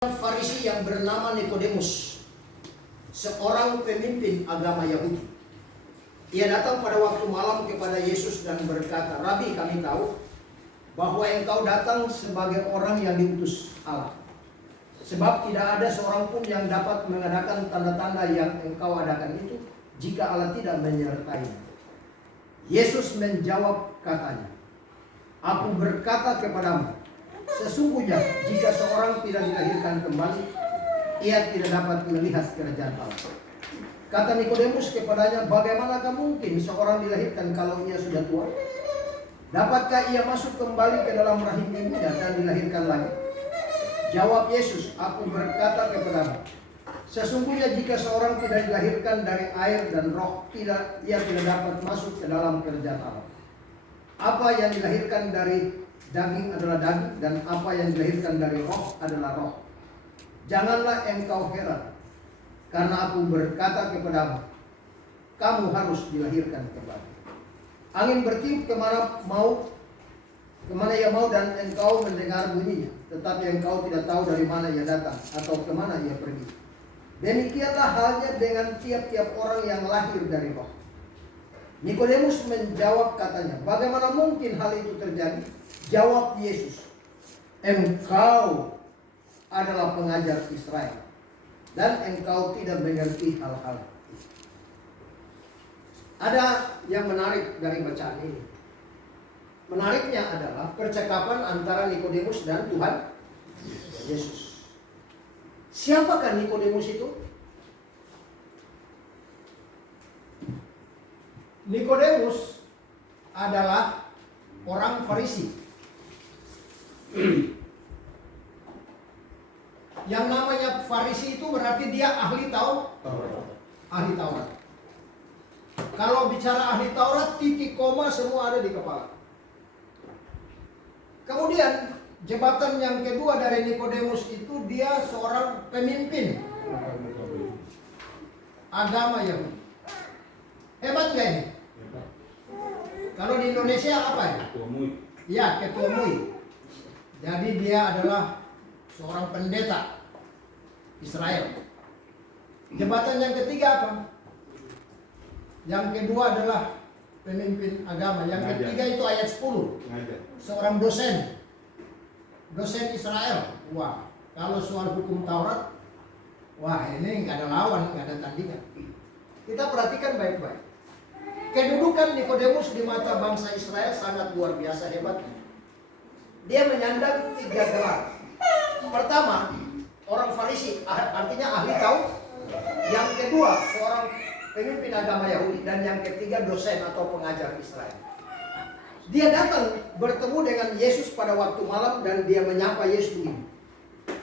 Farisi yang bernama Nikodemus, seorang pemimpin agama Yahudi. Ia datang pada waktu malam kepada Yesus dan berkata, "Rabi, kami tahu bahwa engkau datang sebagai orang yang diutus Allah. Sebab tidak ada seorang pun yang dapat mengadakan tanda-tanda yang engkau adakan itu jika Allah tidak menyertainya." Yesus menjawab katanya, "Aku berkata kepadamu, sesungguhnya jika seorang tidak dilahirkan kembali, ia tidak dapat melihat kerajaan Allah." Kata Nikodemus kepadanya, "Bagaimanakah mungkin seorang dilahirkan kalau ia sudah tua? Dapatkah ia masuk kembali ke dalam rahim ibunya dan dilahirkan lagi?" Jawab Yesus, "Aku berkata kepadamu, sesungguhnya jika seorang tidak dilahirkan dari air dan roh, ia tidak dapat masuk ke dalam kerajaan Allah. Apa yang dilahirkan dari daging adalah daging, dan apa yang dilahirkan dari roh adalah roh. Janganlah engkau heran, karena aku berkata kepadamu, kamu harus dilahirkan kembali. Angin bertiup kemana ia mau, dan engkau mendengar bunyinya, tetapi engkau tidak tahu dari mana ia datang atau kemana ia pergi. Demikianlah halnya dengan tiap-tiap orang yang lahir dari roh." Nikodemus menjawab katanya, "Bagaimana mungkin hal itu terjadi?" Jawab Yesus, "Engkau adalah pengajar Israel, dan engkau tidak mengerti hal-hal itu." Ada yang menarik dari bacaan ini. Menariknya adalah percakapan antara Nikodemus dan Tuhan Yesus. Siapakah Nikodemus itu? Nikodemus adalah orang Farisi. Yang namanya Farisi itu berarti dia ahli Taurat. Kalau bicara ahli Taurat, titik koma semua ada di kepala. Kemudian jabatan yang kedua dari Nikodemus itu, dia seorang pemimpin agama Yahudi. Hebat gak ini? Kalau di Indonesia apa ya? Ya, ketua MUI. Jadi dia adalah seorang pendeta Israel. Jabatan yang ketiga apa? Yang kedua adalah pemimpin agama. Yang ketiga itu ayat 10. Seorang dosen Israel. Wah, kalau soal hukum Taurat, wah ini nggak ada lawan, nggak ada tandingan. Kita perhatikan baik-baik. Kedudukan Nikodemus di mata bangsa Israel sangat luar biasa hebatnya. Dia menyandang 3 gelar. Pertama, orang Farisi, artinya ahli Taurat. Yang kedua, seorang pemimpin agama Yahudi. Dan yang ketiga, dosen atau pengajar Israel. Dia datang bertemu dengan Yesus pada waktu malam, dan dia menyapa Yesus begini,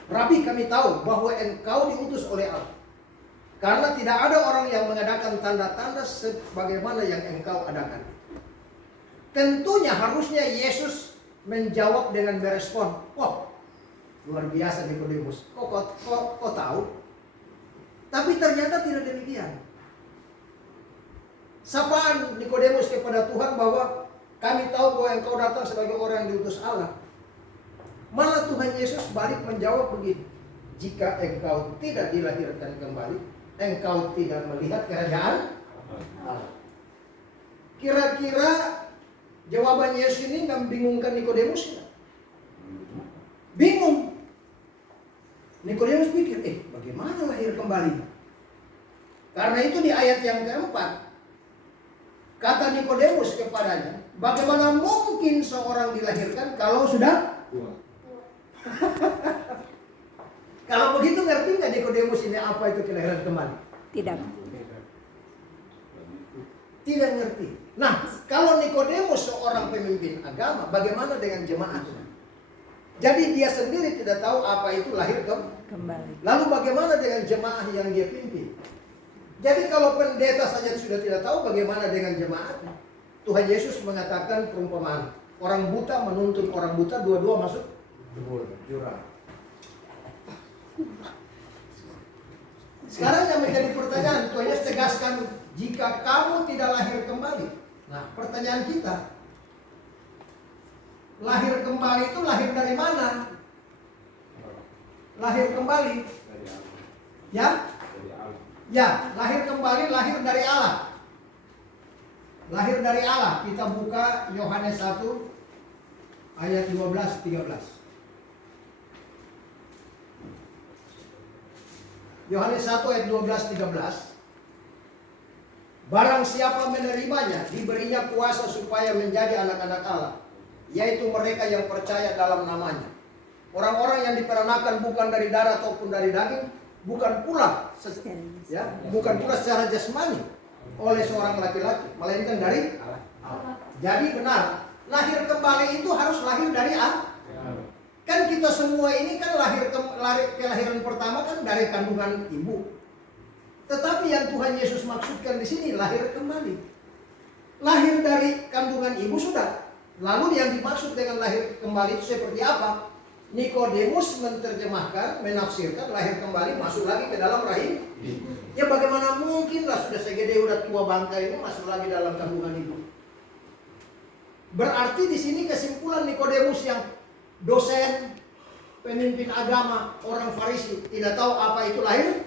"Rabi, kami tahu bahwa engkau diutus oleh Allah, karena tidak ada orang yang mengadakan tanda-tanda sebagaimana yang engkau adakan." Tentunya harusnya Yesus menjawab dengan merespon, "Wah, luar biasa Nikodemus, kok tahu?" Tapi ternyata tidak demikian. Sapaan Nikodemus kepada Tuhan bahwa kami tahu bahwa engkau datang sebagai orang yang diutus Allah. Malah Tuhan Yesus balik menjawab begini, "Jika engkau tidak dilahirkan kembali, engkau tidak melihat kerajaan Allah." Kira-kira jawaban Yesus ini membingungkan Nikodemus? Bingung. Nikodemus pikir, bagaimana lahir kembali? Karena itu di ayat yang keempat, kata Nikodemus kepadanya, "Bagaimana mungkin seorang dilahirkan kalau sudah tua?" Kalau begitu ngerti nggak Nikodemus ini apa itu kelahiran kembali? Tidak ngerti. Nah, kalau Nikodemus seorang pemimpin agama, bagaimana dengan jemaatnya? Jadi dia sendiri tidak tahu apa itu lahir kembali. Lalu bagaimana dengan jemaah yang dia pimpin? Jadi kalau pendeta saja sudah tidak tahu, bagaimana dengan jemaatnya? Tuhan Yesus mengatakan perumpamaan, orang buta menuntun orang buta, dua-dua masuk jurang. Sekarang yang menjadi pertanyaan, Tuhan Yesus tegaskan, jika kamu tidak lahir kembali. Nah, pertanyaan kita, lahir kembali itu lahir dari mana? Lahir kembali. Ya? Ya, lahir kembali, lahir dari Allah. Lahir dari Allah. Kita buka Yohanes 1 ayat 12-13. Yohanes 1 ayat 12-13. Barang siapa menerimanya, diberinya kuasa supaya menjadi anak-anak Allah, yaitu mereka yang percaya dalam namanya. Orang-orang yang diperanakan bukan dari darah ataupun dari daging, bukan pula bukan pula secara jasmani oleh seorang laki-laki, melainkan dari Allah. Jadi benar, lahir kembali itu harus lahir dari Allah. Kan kita semua ini kan kelahiran pertama kan dari kandungan ibu. Tetapi yang Tuhan Yesus maksudkan di sini lahir kembali. Lahir dari kandungan ibu sudah. Lalu yang dimaksud dengan lahir kembali itu seperti apa? Nikodemus menerjemahkan, menafsirkan lahir kembali masuk lagi ke dalam rahim. Ya bagaimana mungkin lah sudah segede udah tua bangka ini masuk lagi dalam kandungan ibu. Berarti di sini kesimpulan Nikodemus yang dosen, pemimpin agama, orang Farisi tidak tahu apa itu lahir.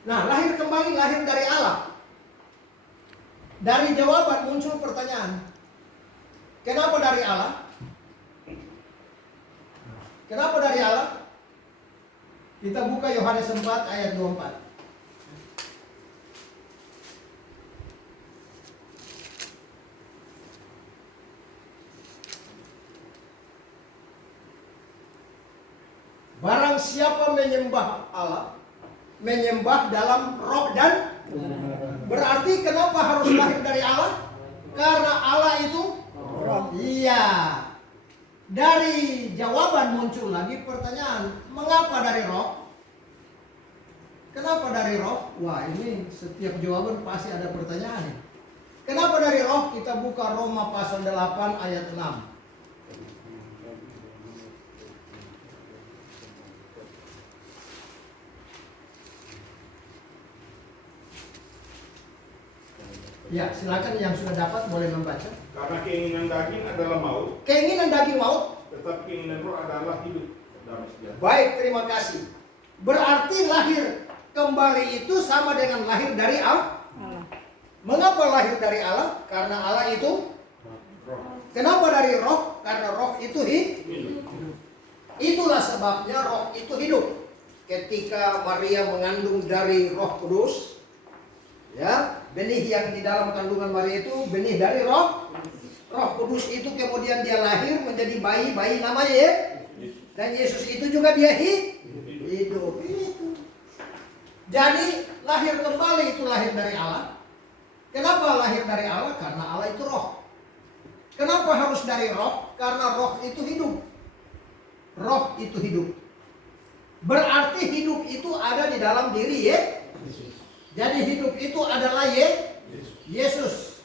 Nah, lahir kembali, lahir dari Allah. Dari jawaban muncul pertanyaan. Kenapa dari Allah? Kenapa dari Allah? Kita buka Yohanes 4 ayat 24. Barang siapa menyembah Allah, menyembah dalam roh dan berarti kenapa harus lahir dari Allah? Karena Allah itu roh. Iya. Dari jawaban muncul lagi pertanyaan, mengapa dari roh? Kenapa dari roh? Wah, ini setiap jawaban pasti ada pertanyaan. Kenapa dari roh? Kita buka Roma pasal 8 ayat 6. Ya, silakan yang sudah dapat boleh membaca. Karena keinginan daging adalah maut. Keinginan daging maut. Tetapi keinginan roh adalah hidup. Baik, terima kasih. Berarti lahir kembali itu sama dengan lahir dari Allah. Mengapa lahir dari Allah? Karena Allah itu roh. Kenapa dari roh? Karena roh itu hidup. Itulah sebabnya roh itu hidup. Ketika Maria mengandung dari Roh Kudus, ya, benih yang di dalam kandungan Maria itu benih dari Roh Kudus itu kemudian dia lahir menjadi bayi namanya ya. Dan Yesus itu juga dia hidup. Itu. Jadi lahir kembali itu lahir dari Allah. Kenapa lahir dari Allah? Karena Allah itu roh. Kenapa harus dari roh? Karena roh itu hidup. Roh itu hidup. Berarti hidup itu ada di dalam diri ya. Jadi hidup itu adalah Yesus.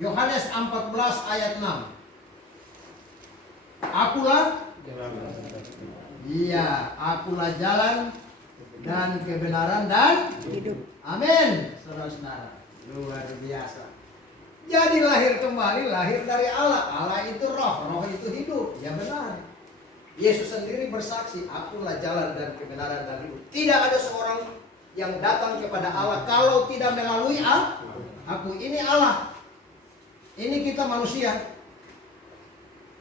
Yohanes 14 ayat 6. Akulah, iya, akulah jalan dan kebenaran dan hidup. Amin, saudara-saudara. Luar biasa. Jadi lahir kembali, lahir dari Allah. Allah itu roh, roh itu hidup. Ya benar. Yesus sendiri bersaksi, akulah jalan dan kebenaran dan hidup. Tidak ada seorang yang datang kepada Allah kalau tidak melalui aku. Ini Allah. Ini kita manusia.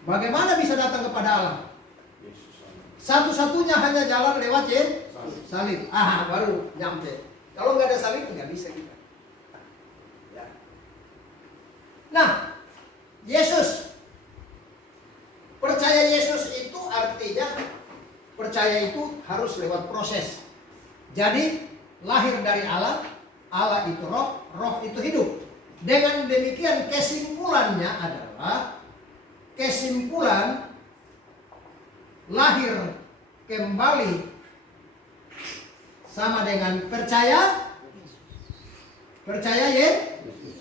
Bagaimana bisa datang kepada Allah? Satu-satunya hanya jalan lewat salib. Baru nyampe. Kalau nggak ada salib nggak bisa kita. Ya. Nah, Yesus. Percaya Yesus itu artinya percaya itu harus lewat proses. Jadi lahir dari Allah, Allah itu roh, roh itu hidup. Dengan demikian kesimpulannya adalah kesimpulan lahir kembali sama dengan percaya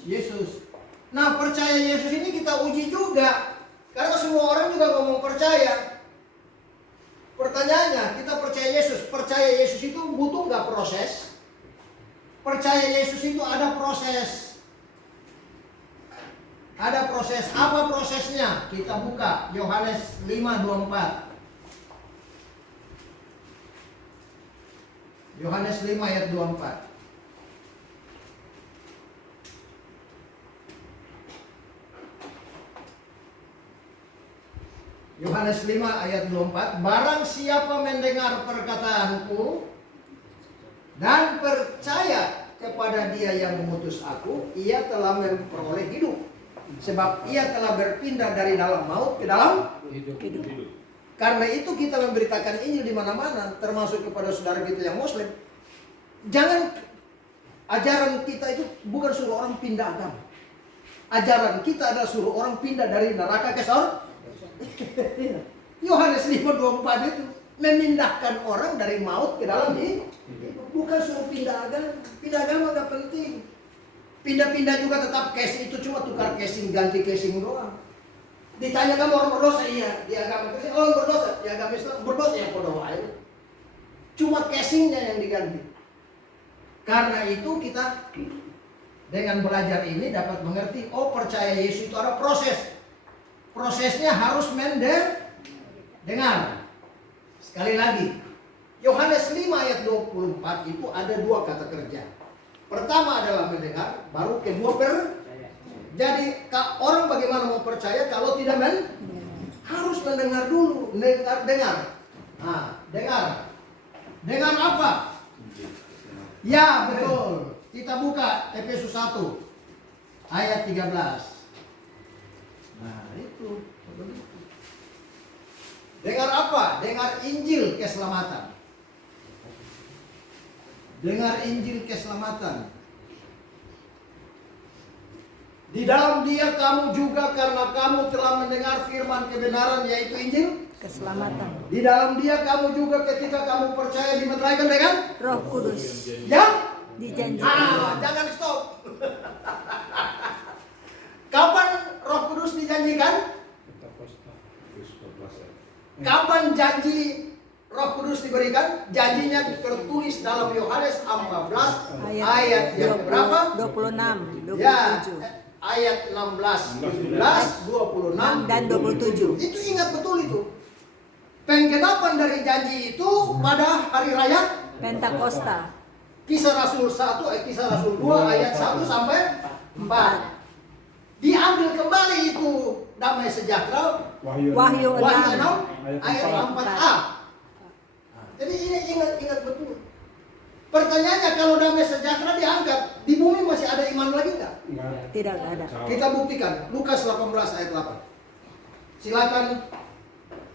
Yesus. Nah, percaya Yesus ini kita uji juga karena semua orang juga ngomong percaya. Pertanyaannya, kita percaya Yesus itu butuh nggak proses? Percaya Yesus itu ada proses. Ada proses. Apa prosesnya? Kita buka Yohanes 5:24. Yohanes 5 ayat 24. Yohanes 5 ayat 24, barang siapa mendengar perkataanku dan percaya kepada dia yang mengutus aku, ia telah memperoleh hidup. Sebab ia telah berpindah dari dalam maut ke dalam hidup. Karena itu kita memberitakan Injil di mana-mana, termasuk kepada saudara kita yang Muslim. Jangan, ajaran kita itu bukan suruh orang pindah agama. Ajaran kita adalah suruh orang pindah dari neraka ke surga. Yohanes 5:24 itu memindahkan orang dari maut ke dalam hidup. Bukan suruh pindah agama. Pindah agama gak penting. Pindah-pindah juga tetap casing, itu cuma tukar casing, ganti casing doang. Ditanya kamu orang berdosa? Iya, di agama Kristen. Orang berdosa di agama Islam, berdosa yang bodoh aja. Cuma casingnya yang diganti. Karena itu kita dengan belajar ini dapat mengerti, oh percaya Yesus itu ada proses. Prosesnya harus mendengar. Sekali lagi, Yohanes 5 ayat 24 itu ada dua kata kerja. Pertama adalah mendengar, baru kedua percaya. Jadi orang bagaimana mau percaya kalau tidak harus mendengar dulu, dengar. Nah, dengar. Dengar apa? Ya, betul. Kita buka Efesus 1 ayat 13. Nah, itu. Dengar apa? Dengar Injil keselamatan. Dengar Injil keselamatan. Di dalam dia kamu juga karena kamu telah mendengar firman kebenaran yaitu Injil keselamatan. Di dalam dia kamu juga ketika kamu percaya dimeteraikan dengan Roh Kudus yang dijanjikan. jangan stop. Kapan Roh Kudus dijanjikan? Kapan janji Roh Kudus diberikan? Janjinya tertulis dalam Yohanes 14 ayat yang berapa? 26, 27. Ya, ayat 16, 17, 26 dan 27. Itu ingat betul itu. Penggenapan dari janji itu pada hari raya Pentakosta. Kisah Rasul 1, Kisah Rasul 2 ayat 1 sampai 4. Diambil kembali itu damai sejahtera Wahyu 6 ayat 4a. Jadi ini ingat betul. Pertanyaannya, kalau damai sejahtera diangkat, di bumi masih ada iman lagi nggak? Tidak ada. Kita buktikan Lukas 18 ayat 8. Silakan,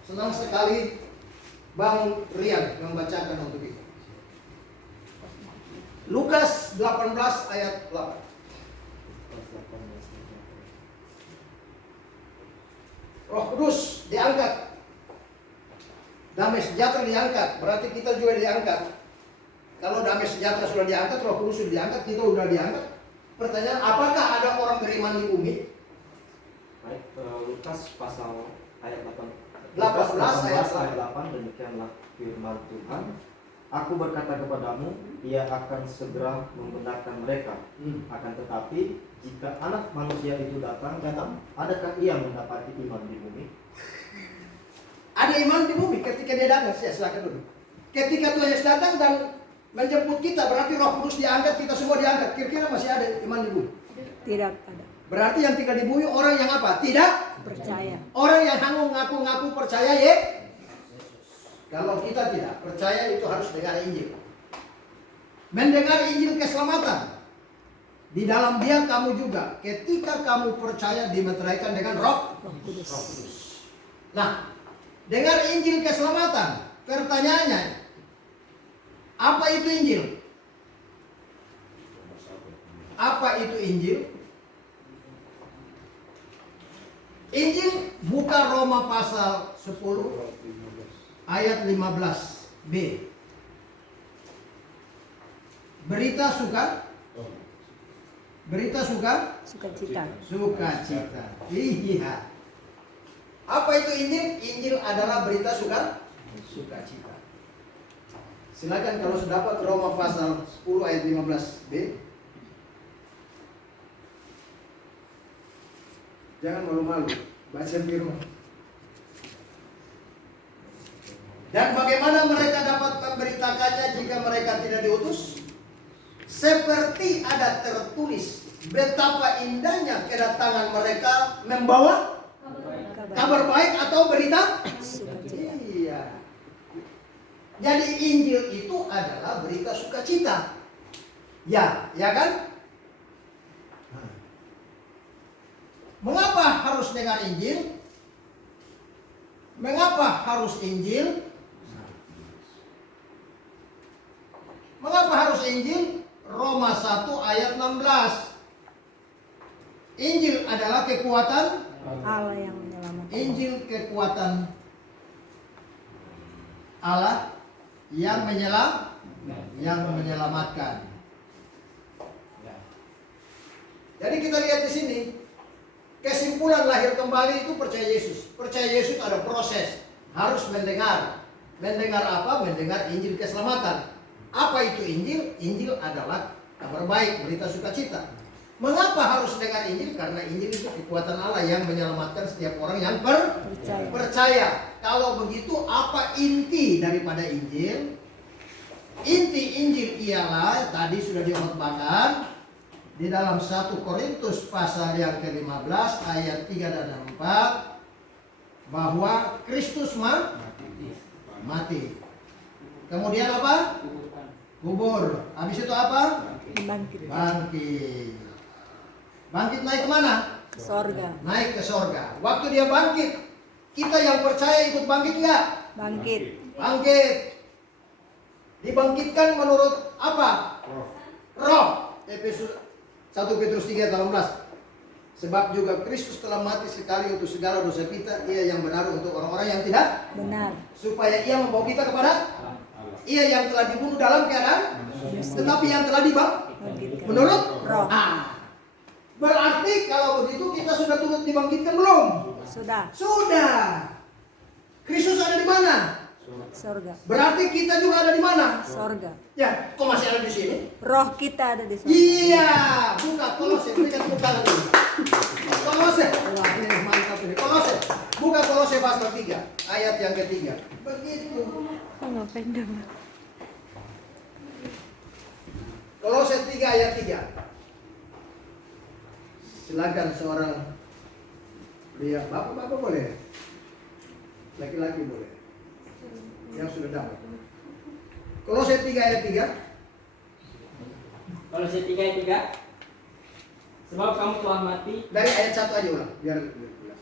senang sekali Bang Rian membacakan untuk kita. Lukas 18 ayat 8. Roh Kudus diangkat, damai sejahtera diangkat, berarti kita juga diangkat. Kalau damai sejahtera sudah diangkat, Roh Kudus sudah diangkat, kita sudah diangkat. Pertanyaan, apakah ada orang beriman di bumi? Baik, Lukas pasal ayat 18 ayat 8, demikianlah firman Tuhan. Aku berkata kepadamu, ia akan segera membenarkan mereka. Akan tetapi, jika anak manusia itu datang, adakah ia mendapati iman di bumi? Ada iman di bumi ketika dia datang. Silakan dulu. Ketika Tuhan Yesus datang dan menjemput kita, berarti Roh Kudus diangkat, kita semua diangkat. Kira-kira masih ada iman di bumi? Tidak ada. Berarti yang tinggal di bumi orang yang apa? Tidak Percaya. orang yang ngaku-ngaku percaya ya. Kalau kita tidak percaya, itu harus dengar Injil. Mendengar Injil keselamatan. Di dalam dia kamu juga, ketika kamu percaya dimeteraikan dengan Roh Kudus. Nah, dengar Injil keselamatan. Pertanyaannya, apa itu Injil? Apa itu Injil? Injil buka Roma pasal 10 ayat 15b. Berita Sukacita. Sukacita. Iya. Apa itu Injil? Injil adalah berita sukacita. Silakan kalau sudah dapat Roma pasal 10 ayat 15b. Jangan malu-malu, baca firman. Dan bagaimana mereka dapat memberitakannya jika mereka tidak diutus? Seperti ada tertulis, betapa indahnya kedatangan mereka membawa kabar baik atau berita Sukacita. iya. Jadi Injil itu adalah berita sukacita. Ya kan? Mengapa harus dengar Injil? Mengapa harus Injil? Mengapa harus Injil? Roma 1 ayat 16. Injil adalah kekuatan. Allah yang menyelamatkan. Injil kekuatan Allah yang menyelamatkan. Jadi kita lihat di sini, kesimpulan lahir kembali itu percaya Yesus. Percaya Yesus ada proses, harus mendengar. Mendengar apa? Mendengar Injil keselamatan. Apa itu Injil? Injil adalah kabar baik, berita sukacita. Mengapa harus dengar Injil? Karena Injil itu kekuatan Allah yang menyelamatkan setiap orang yang percaya. Kalau begitu, apa inti daripada Injil? Inti Injil ialah, tadi sudah dikhotbahkan di dalam 1 Korintus pasal yang ke-15 ayat 3 dan 4, bahwa Kristus mati. Kemudian apa? Kubur. Habis itu apa? Bangkit. Bangkit naik kemana? Ke sorga. Naik ke sorga. Waktu dia bangkit, kita yang percaya ikut bangkit nggak? Bangkit. Bangkit. Dibangkitkan menurut apa? Roh. Efesus 1 Petrus 3:18. Sebab juga Kristus telah mati sekali untuk segala dosa kita, ia yang benar untuk orang-orang yang tidak Benar. supaya ia membawa kita kepada ia yang telah dibunuh dalam keadaan tetapi yang telah Bangkitkan. menurut Roh. berarti kalau begitu kita sudah turut dibangkitkan belum? Sudah. Kristus ada di mana? Sorga. Berarti kita juga ada di mana? Sorga. Ya, kok masih ada di sini? Roh kita ada di sorga. Iya, buka Kolose, berikan buka lagi. Kolose. Wah, ini mantap ini. Kolose. Buka Kolose pasal 3, ayat yang ketiga. Begitu. Ngapain dong? Kolose 3 ayat 3. Silakan seorang pria, bapak boleh. Laki-laki boleh. Yang sudah dapat. Kolose 3 ayat 3. Kolose 3 ayat 3. Sebab kamu telah mati. Dari ayat 1 aja ulang, biar jelas.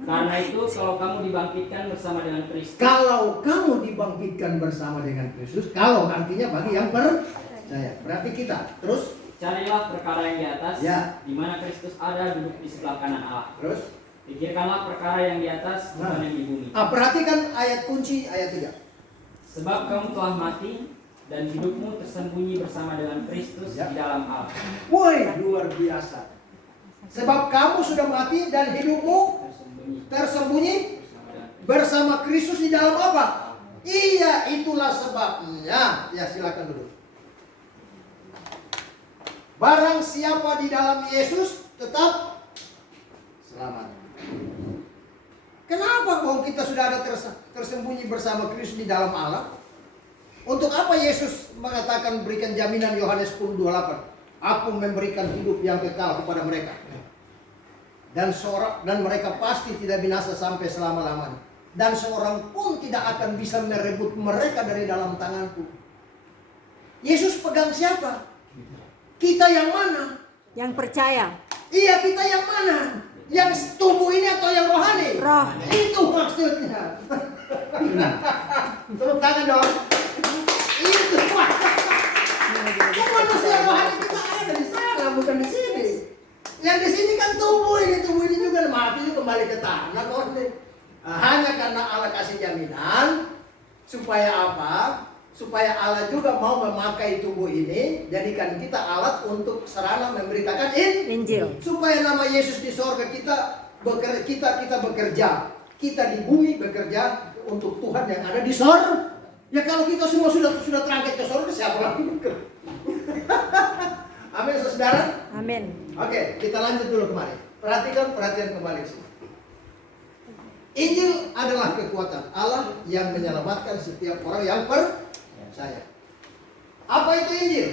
Karena itu kalau kamu dibangkitkan bersama dengan Kristus. Kalau kamu dibangkitkan bersama dengan Kristus, kalau artinya bagi yang percaya. Berarti kita. Terus Carilah perkara yang di atas, Ya. di mana Kristus ada duduk di sebelah kanan Allah. terus Pikirkanlah perkara yang di atas, bukan yang di bumi. perhatikan ayat kunci ayat 3. Sebab kamu telah mati dan hidupmu tersembunyi bersama dengan Kristus Ya. di dalam Allah. Woi, luar biasa. Sebab kamu sudah mati dan hidupmu tersembunyi bersama Kristus di dalam apa? Iya, itulah sebabnya. Ya, silakan dulu. Barang siapa di dalam Yesus tetap selamat. Kenapa kalau kita sudah ada tersembunyi bersama Kristus di dalam Allah? Untuk apa Yesus mengatakan berikan jaminan Yohanes 10:28? Aku memberikan hidup yang kekal kepada mereka. Dan mereka pasti tidak binasa sampai selama-lamanya. Dan seorang pun tidak akan bisa merebut mereka dari dalam tanganku. Yesus pegang siapa? Kita yang mana? Yang percaya. Iya, kita yang mana? Yang tubuh ini atau yang rohani? Roh. Itu maksudnya. Tepuk tangan dong. Itu. Kok manusia rohani kita ada di sana, bukan di sini. Yang di sini kan tubuh ini juga mati kembali ke tanah kok. Hanya karena Allah kasih jaminan supaya apa? Supaya Allah juga mau memakai tubuh ini, jadikan kita alat untuk sarana memberitakan Injil. supaya nama Yesus di sorga kita bekerja. Kita di bumi bekerja untuk Tuhan yang ada di sorga. Ya kalau kita semua sudah terangkat ke sorga, siapa lagi bekerja? Amin, saudara. Amin. Oke, kita lanjut dulu kembali. Perhatian kembali sini. Injil adalah kekuatan Allah yang menyelamatkan setiap orang yang percaya. Apa itu Injil?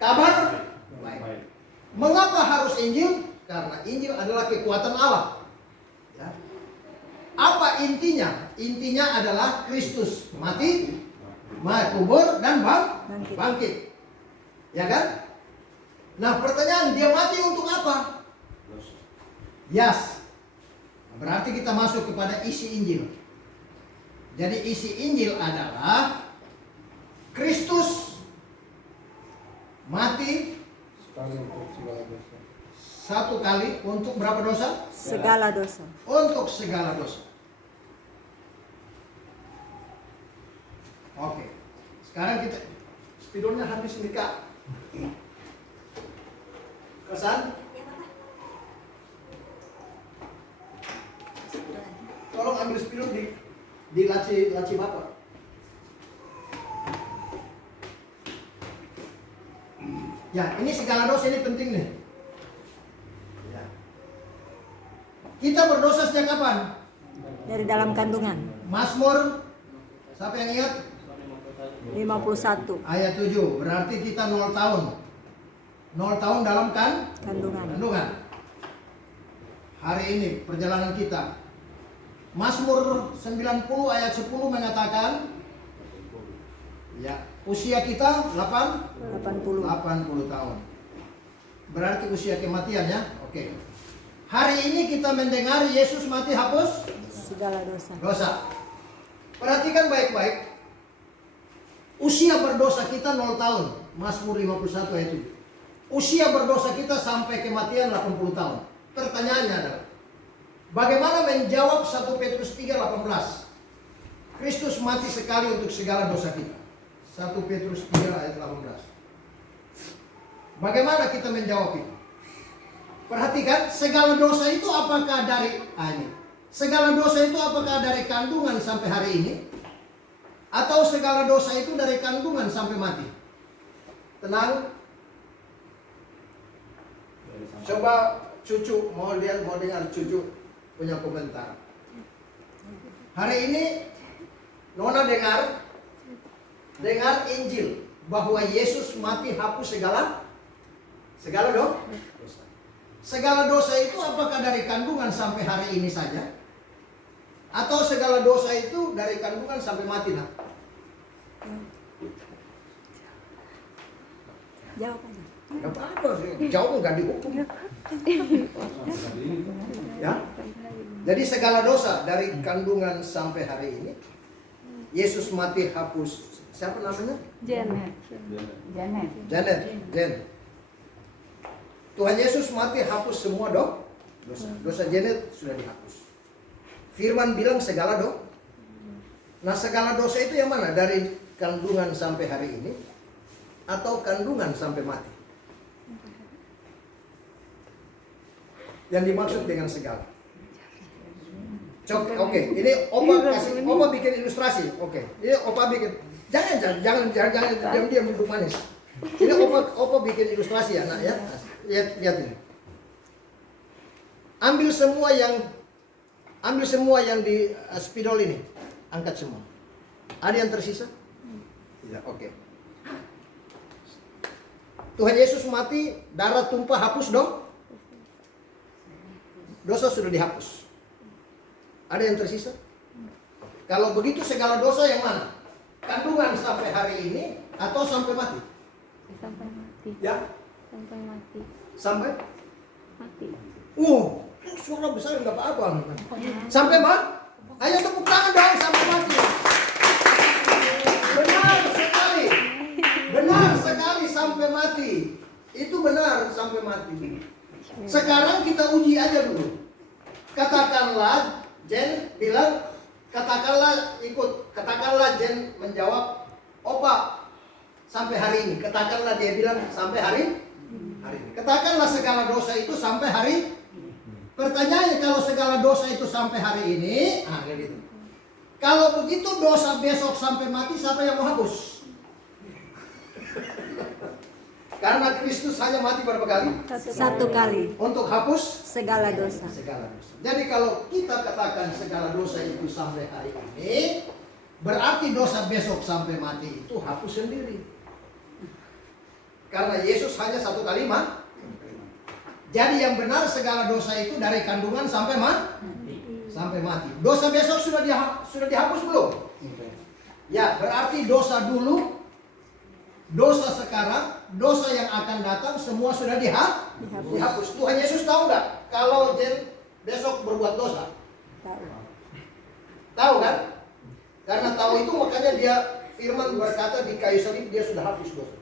Kabar baik. Mengapa harus Injil? Karena Injil adalah kekuatan Allah. Ya. Apa intinya? Intinya adalah Kristus mati, kubur, dan bangkit. Ya kan? Nah, pertanyaan, dia mati untuk apa? Yes. Berarti kita masuk kepada isi Injil. Jadi isi Injil adalah Kristus mati satu kali untuk berapa dosa? Segala dosa. Untuk segala dosa. Oke. Sekarang kita spidolnya habis nih Kak. Kesan? Tolong ambil spidol di laci Bapak. Ya, ini segala dosa ini penting nih. Ya. Kita berdosa sejak kapan? Dari dalam kandungan. Mazmur, siapa yang ingat? 51. Ayat 7, berarti kita 0 tahun. 0 tahun dalam kandungan. Hari ini perjalanan kita. Mazmur 90 ayat 10 mengatakan, ya, usia kita 80 tahun. Berarti usia kematian ya. Oke. Hari ini kita mendengar Yesus mati hapus Segala dosa. dosa. Perhatikan baik-baik. Usia berdosa kita 0 tahun. Mazmur 51 ayat 7. Usia berdosa kita sampai kematian 80 tahun. Pertanyaannya adalah, bagaimana menjawab 1 Petrus 3:18? Kristus mati sekali untuk segala dosa kita. 1 Petrus 3 ayat 18. Bagaimana kita menjawab itu? Perhatikan, segala dosa itu apakah dari segala dosa itu apakah dari kandungan sampai hari ini? Atau segala dosa itu dari kandungan sampai mati? Tenang. Coba cucu mau dengar cucu punya komentar. Hari ini Nona dengar Injil bahwa Yesus mati hapus segala dosa. Segala dosa itu apakah dari kandungan sampai hari ini saja? Atau segala dosa itu dari kandungan sampai mati nak? Jawab aja. Gak apa-apa, jauh nggak dihukum. Ya. Jadi segala dosa dari kandungan sampai hari ini, Yesus mati hapus. Siapa namanya? Janet. Tuhan Yesus mati hapus semua dosa. Dosa Janet sudah dihapus. Firman bilang segala dosa. Nah, segala dosa itu yang mana? Dari kandungan sampai hari ini atau kandungan sampai mati? Yang dimaksud dengan segala. Oke, ini Opa bikin ilustrasi. Oke, ini Opa bikin. Jangan diam duduk manis. Ini Opa bikin ilustrasi ya, nak ya. Lihat ini. Ambil semua yang di spidol ini. Angkat semua. Ada yang tersisa? Tidak, oke. Tuhan Yesus mati, darah tumpah, hapus dong. Dosa sudah dihapus. Ada yang tersisa? Kalau begitu segala dosa yang mana? Kandungan sampai hari ini atau sampai mati? Sampai mati. Ya? Sampai mati. Sampai? Mati. Suara besar nggak apa-apa. Sampai mati? Ayo tepuk tangan dong, sampai mati. Benar sekali sampai mati. Itu benar sampai mati. Sekarang kita uji aja dulu. Katakanlah Jen bilang, katakanlah Jen menjawab, Opa sampai hari ini. Katakanlah dia bilang sampai hari ini. Katakanlah segala dosa itu sampai hari. Pertanyaannya, kalau segala dosa itu sampai hari ini, gitu. Kalau begitu dosa besok sampai mati, siapa yang mau hapus? Karena Kristus hanya mati berapa kali? Satu kali. Untuk hapus Segala dosa. Jadi kalau kita katakan segala dosa itu sampai hari ini, berarti dosa besok sampai mati itu hapus sendiri. Karena Yesus hanya satu kali Jadi yang benar segala dosa itu dari kandungan sampai mati. Dosa besok sudah dihapus belum? Ya, berarti dosa dulu, dosa sekarang, dosa yang akan datang semua sudah dihapus. Tuhan Yesus tahu nggak kalau Jen besok berbuat dosa? Tahu kan? Karena tahu itu makanya dia firman berkata di kayu salib dia sudah hapus dosa.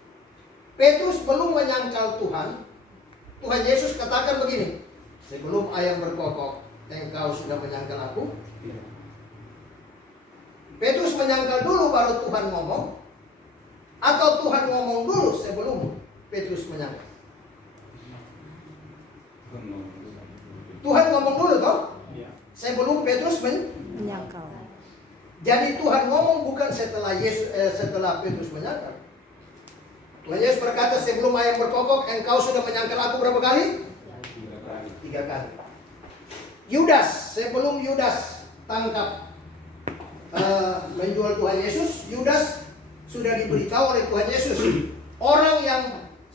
Petrus belum menyangkal Tuhan. Tuhan Yesus katakan begini, sebelum ayam berkokok, engkau sudah menyangkal aku? Petrus menyangkal dulu baru Tuhan ngomong, atau Tuhan ngomong dulu sebelum Petrus menyangkal? Tuhan ngomong dulu toh, sebelum Petrus Menyangkal. Jadi Tuhan ngomong bukan setelah Petrus menyangkal. Tuhan Yesus berkata sebelum ayam berkokok, engkau sudah menyangkal aku berapa kali? 3 kali. Yudas, sebelum Yudas tangkap menjual Tuhan Yesus, Yudas sudah diberitahu oleh Tuhan Yesus, orang yang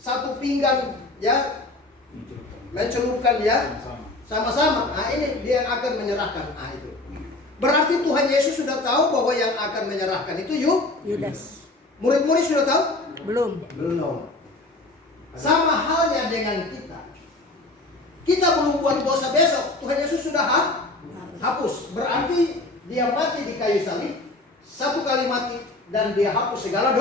satu pinggan ya mencelupkan ya sama-sama. Nah ini dia yang akan menyerahkan. Nah itu. Berarti Tuhan Yesus sudah tahu bahwa yang akan menyerahkan itu Yudas. Murid-murid sudah tahu? Belum. Belum. Sama halnya dengan kita. Kita belum buat dosa besok, Tuhan Yesus sudah hapus. Berarti dia mati di kayu salib, satu kali mati dan dia hapus segala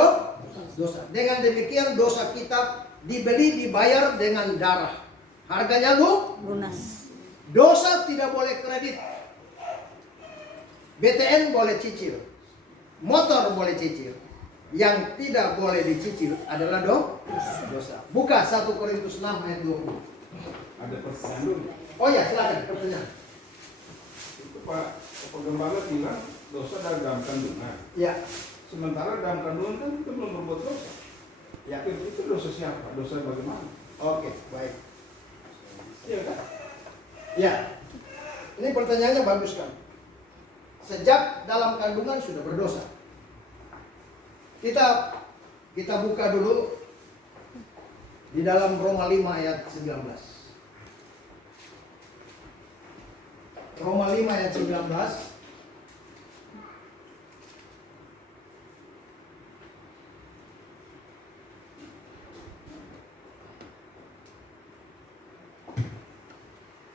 dosa. Dengan demikian dosa kita dibeli, dibayar dengan darah. Harganya Lunas. Dosa tidak boleh kredit. BTN boleh cicil. Motor boleh cicil. Yang tidak boleh dicicil adalah dosa. Buka 1 Korintus 6 ayat 20. Ada pertanyaan dulu. Oh ya, silakan pertanyaan. Itu Pak Gembala bilang dosa dalam kandungan. Ya. Sementara dalam kandungan kan kita belum berbuat dosa. Ya. Itu dosa siapa? Dosa bagaimana? Oke, baik. Iya kan? Ya. Ini pertanyaannya bagus kan. Sejak dalam kandungan sudah berdosa. Kita buka dulu di dalam Roma 5 ayat 19. Roma 5 ayat 19.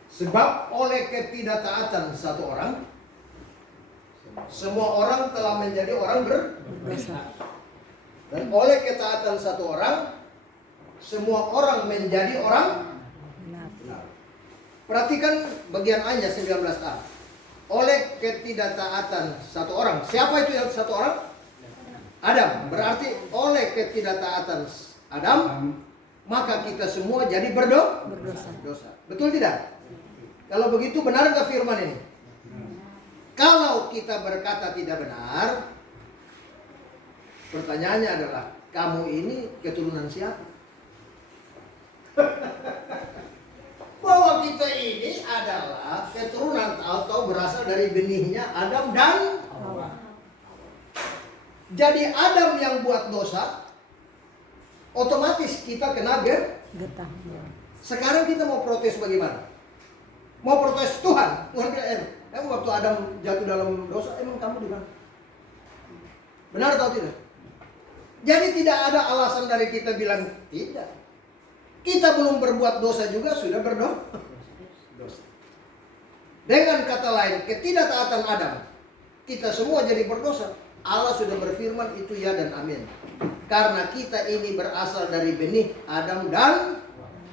Sebab oleh ketidaktaatan satu orang, semua orang telah menjadi orang berdosa. Dan oleh ketaatan satu orang, semua orang menjadi orang benar. Perhatikan bagian A-nya 19a. Oleh ketidaktaatan satu orang. Siapa itu yang satu orang? Adam. Berarti oleh ketidaktaatan Adam, maka kita semua jadi berdosa. Betul tidak? Kalau begitu benar nggak firman ini? Kalau kita berkata tidak benar, pertanyaannya adalah, kamu ini keturunan siapa? Bahwa kita ini adalah keturunan atau berasal dari benihnya Adam dan Hawa. Jadi Adam yang buat dosa, otomatis kita kena Getah. Sekarang kita mau protes bagaimana? Mau protes Tuhan. Tuhan bilang, waktu Adam jatuh dalam dosa, emang kamu di mana? Benar atau tidak? Jadi tidak ada alasan dari kita bilang tidak. Kita belum berbuat dosa juga sudah berdosa. Dengan kata lain, ketidaktaatan Adam, kita semua jadi berdosa. Allah sudah berfirman itu ya dan amin. Karena kita ini berasal dari benih Adam dan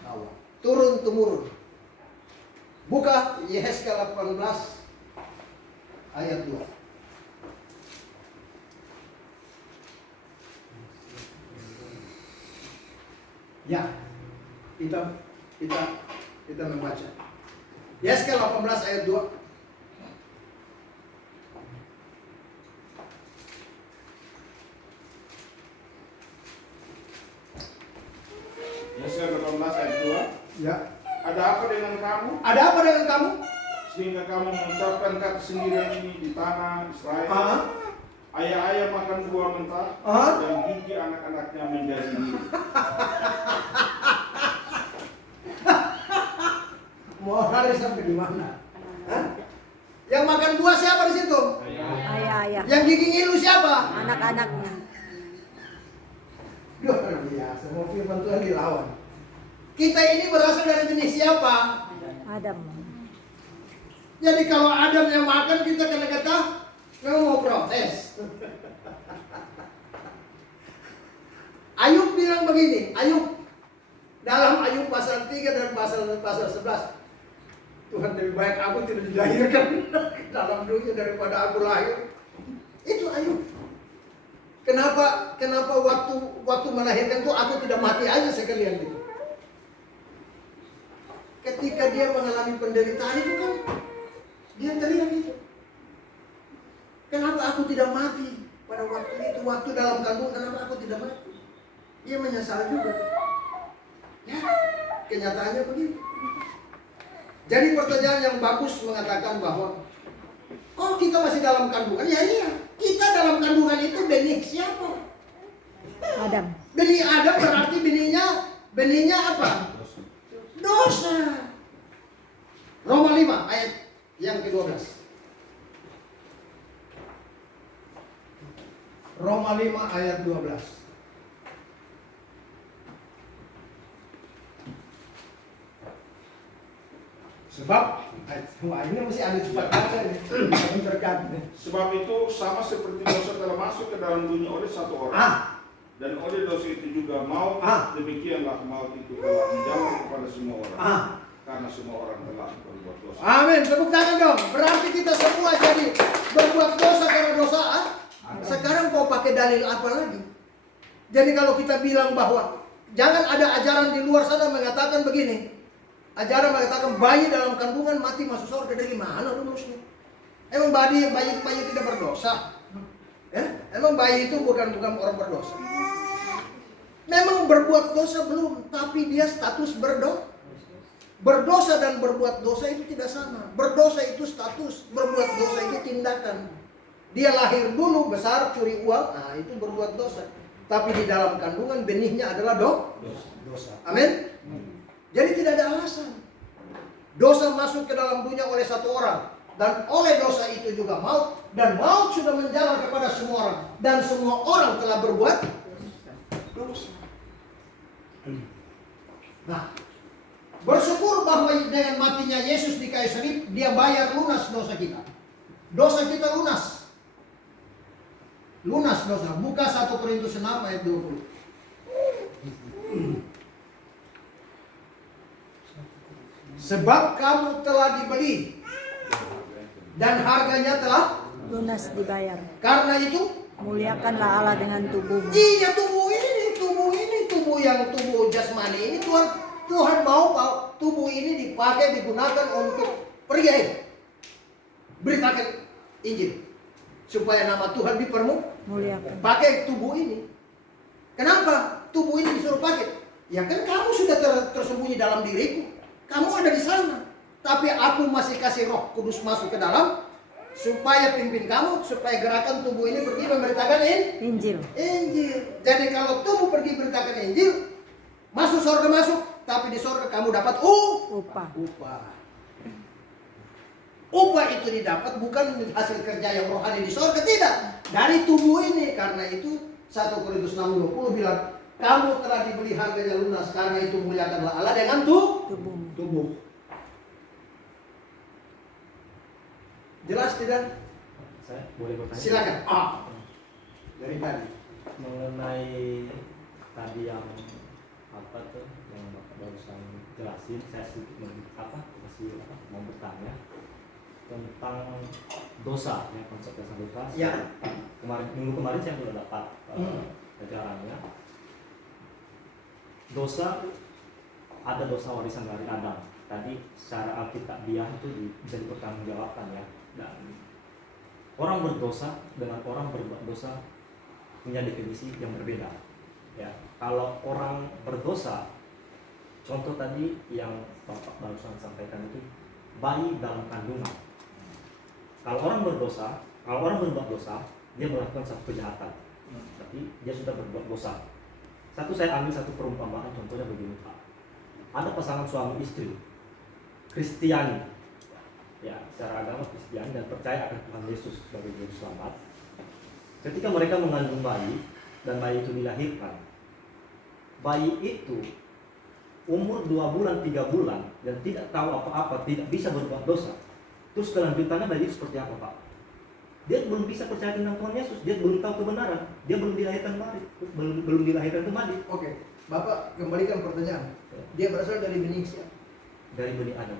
Hawa. Turun temurun. Buka Yehezkel 18 ayat 2. Ya, kita membaca. Yehezkel 18 ayat 2. Yesaya 18 ayat 2. Ya. Ada apa dengan kamu? Ada apa dengan kamu? Sehingga kamu mengucapkan kata sendirian ini di tanah Israel. Ayah-ayah makan buah mentah Hah? dan gigi anak-anaknya menjadi biru. Mau lari sampai di mana? Hah? Yang makan buah siapa di situ? Ayah-ayah. Yang gigi ngilu siapa? Anak-anaknya. Luar biasa, mau firman Tuhan dilawan. Kita ini berasal dari jenis siapa? Adam. Jadi kalau Adam yang makan, kita kena kata memang mau protes. Ayub bilang begini, Ayub dalam Ayub pasal 3 dan pasal 11. Tuhan, lebih baik aku tidak dilahirkan dalam dunia daripada aku lahir. Itu Ayub. Kenapa waktu melahirkan itu aku tidak mati aja sekalian gitu. Ketika dia mengalami penderitaan itu kan dia teriak itu. Kenapa aku tidak mati pada waktu itu, waktu dalam kandungan, kenapa aku tidak mati? Dia menyesal juga. Ya, kenyataannya begitu. Jadi pertanyaan yang bagus mengatakan bahwa kalau kita masih dalam kandungan, ya iya, kita dalam kandungan itu benih siapa? Adam. Benih Adam berarti benihnya apa? Dosa. Roma 5 ayat yang ke-12. Roma 5 ayat 12. Sebab wah ini mesti ada cepat baca nih. Tergantung. Sebab itu sama seperti dosa telah masuk ke dalam dunia oleh satu orang. Dan oleh dosa itu juga maut, demikianlah maut itu telah menjamah kepada semua orang. Karena semua orang telah berbuat dosa. Amin, tepuk tangan dong. Berarti kita semua jadi berbuat dosa karena dosa. Sekarang kau pakai dalil apa lagi? Jadi kalau kita bilang bahwa jangan ada ajaran di luar sana mengatakan begini. Ajaran mengatakan bayi dalam kandungan mati masuk surga, dari mana rumusnya? Emang bayi tidak berdosa? Emang bayi itu bukan orang berdosa? Memang berbuat dosa belum, tapi dia status berdosa. Berdosa dan berbuat dosa itu tidak sama. Berdosa itu status, berbuat dosa itu tindakan. Dia lahir dulu besar curi uang, nah itu berbuat dosa. Tapi di dalam kandungan benihnya adalah dosa. Amin. Jadi tidak ada alasan. Dosa masuk ke dalam dunia oleh satu orang. Dan oleh dosa itu juga maut. Dan maut sudah menjalar kepada semua orang. Dan semua orang telah berbuat dosa. Nah, bersyukur bahwa dengan matinya Yesus di kayu salib, dia bayar lunas dosa kita. Dosa kita lunas. Lunas dosa. Buka 1 Korintus 6 ayat 20. Sebab kamu telah dibeli dan harganya telah Lunas dibayar. karena itu Muliakanlah Allah dengan tubuhmu. iya tubuh yang tubuh jasmani ini Tuhan mau tubuh ini dipakai digunakan untuk pergi beritakan Injil supaya nama Tuhan Muliakan. pakai tubuh ini. Kenapa tubuh ini disuruh pakai? Ya kan kamu sudah tersembunyi dalam diriku. Kamu ada di sana, tapi aku masih kasih Roh Kudus masuk ke dalam supaya pimpin kamu, supaya gerakan tubuh ini pergi memberitakan Injil. Jadi kalau tubuh pergi beritakan Injil, masuk surga masuk, tapi di surga kamu dapat Upah. Upah itu didapat bukan hasil kerja yang rohani di surga, tidak, dari tubuh ini. Karena itu 1 Korintus 6:20 bilang, kamu telah dibeli harganya lunas, karena itu muliakanlah Allah dengan tubuh. Jelas tidak? Saya boleh bertanya? Silakan. Dari tadi. Mengenai tadi yang apa tuh yang Bapak barusan jelasin, saya sedikit mau bertanya tentang dosa, ya, konsep dosa. Ya. Minggu kemarin saya sudah dapat ajarannya. Dosa, ada dosa warisan dari Adam. Tadi secara alkitabiah itu bisa dipertanggungjawabkan, ya. Dan orang berdosa dengan orang berbuat dosa punya definisi yang berbeda. Ya, kalau orang berdosa, contoh tadi yang Bapak barusan sampaikan itu bayi dalam kandungan. Kalau orang berdosa, kalau orang berbuat dosa, dia melakukan satu kejahatan. Tapi dia sudah berbuat dosa. Saya ambil satu perumpamaan, contohnya begini Pak. Ada pasangan suami istri, Kristiani, ya secara agama Kristiani dan percaya akan Tuhan Yesus sebagai Juru Selamat. Ketika mereka mengandung bayi dan bayi itu dilahirkan, bayi itu umur 2 bulan, 3 bulan dan tidak tahu apa-apa, tidak bisa berbuat dosa. Terus kelanjutannya bayi itu seperti apa Pak? Dia belum bisa percaya tentang Tuhan Yesus, dia belum tahu kebenaran, dia belum dilahirkan kembali, belum dilahirkan kembali. Oke, Bapak kembalikan pertanyaan. Dia berasal dari benih siapa? Dari benih Adam,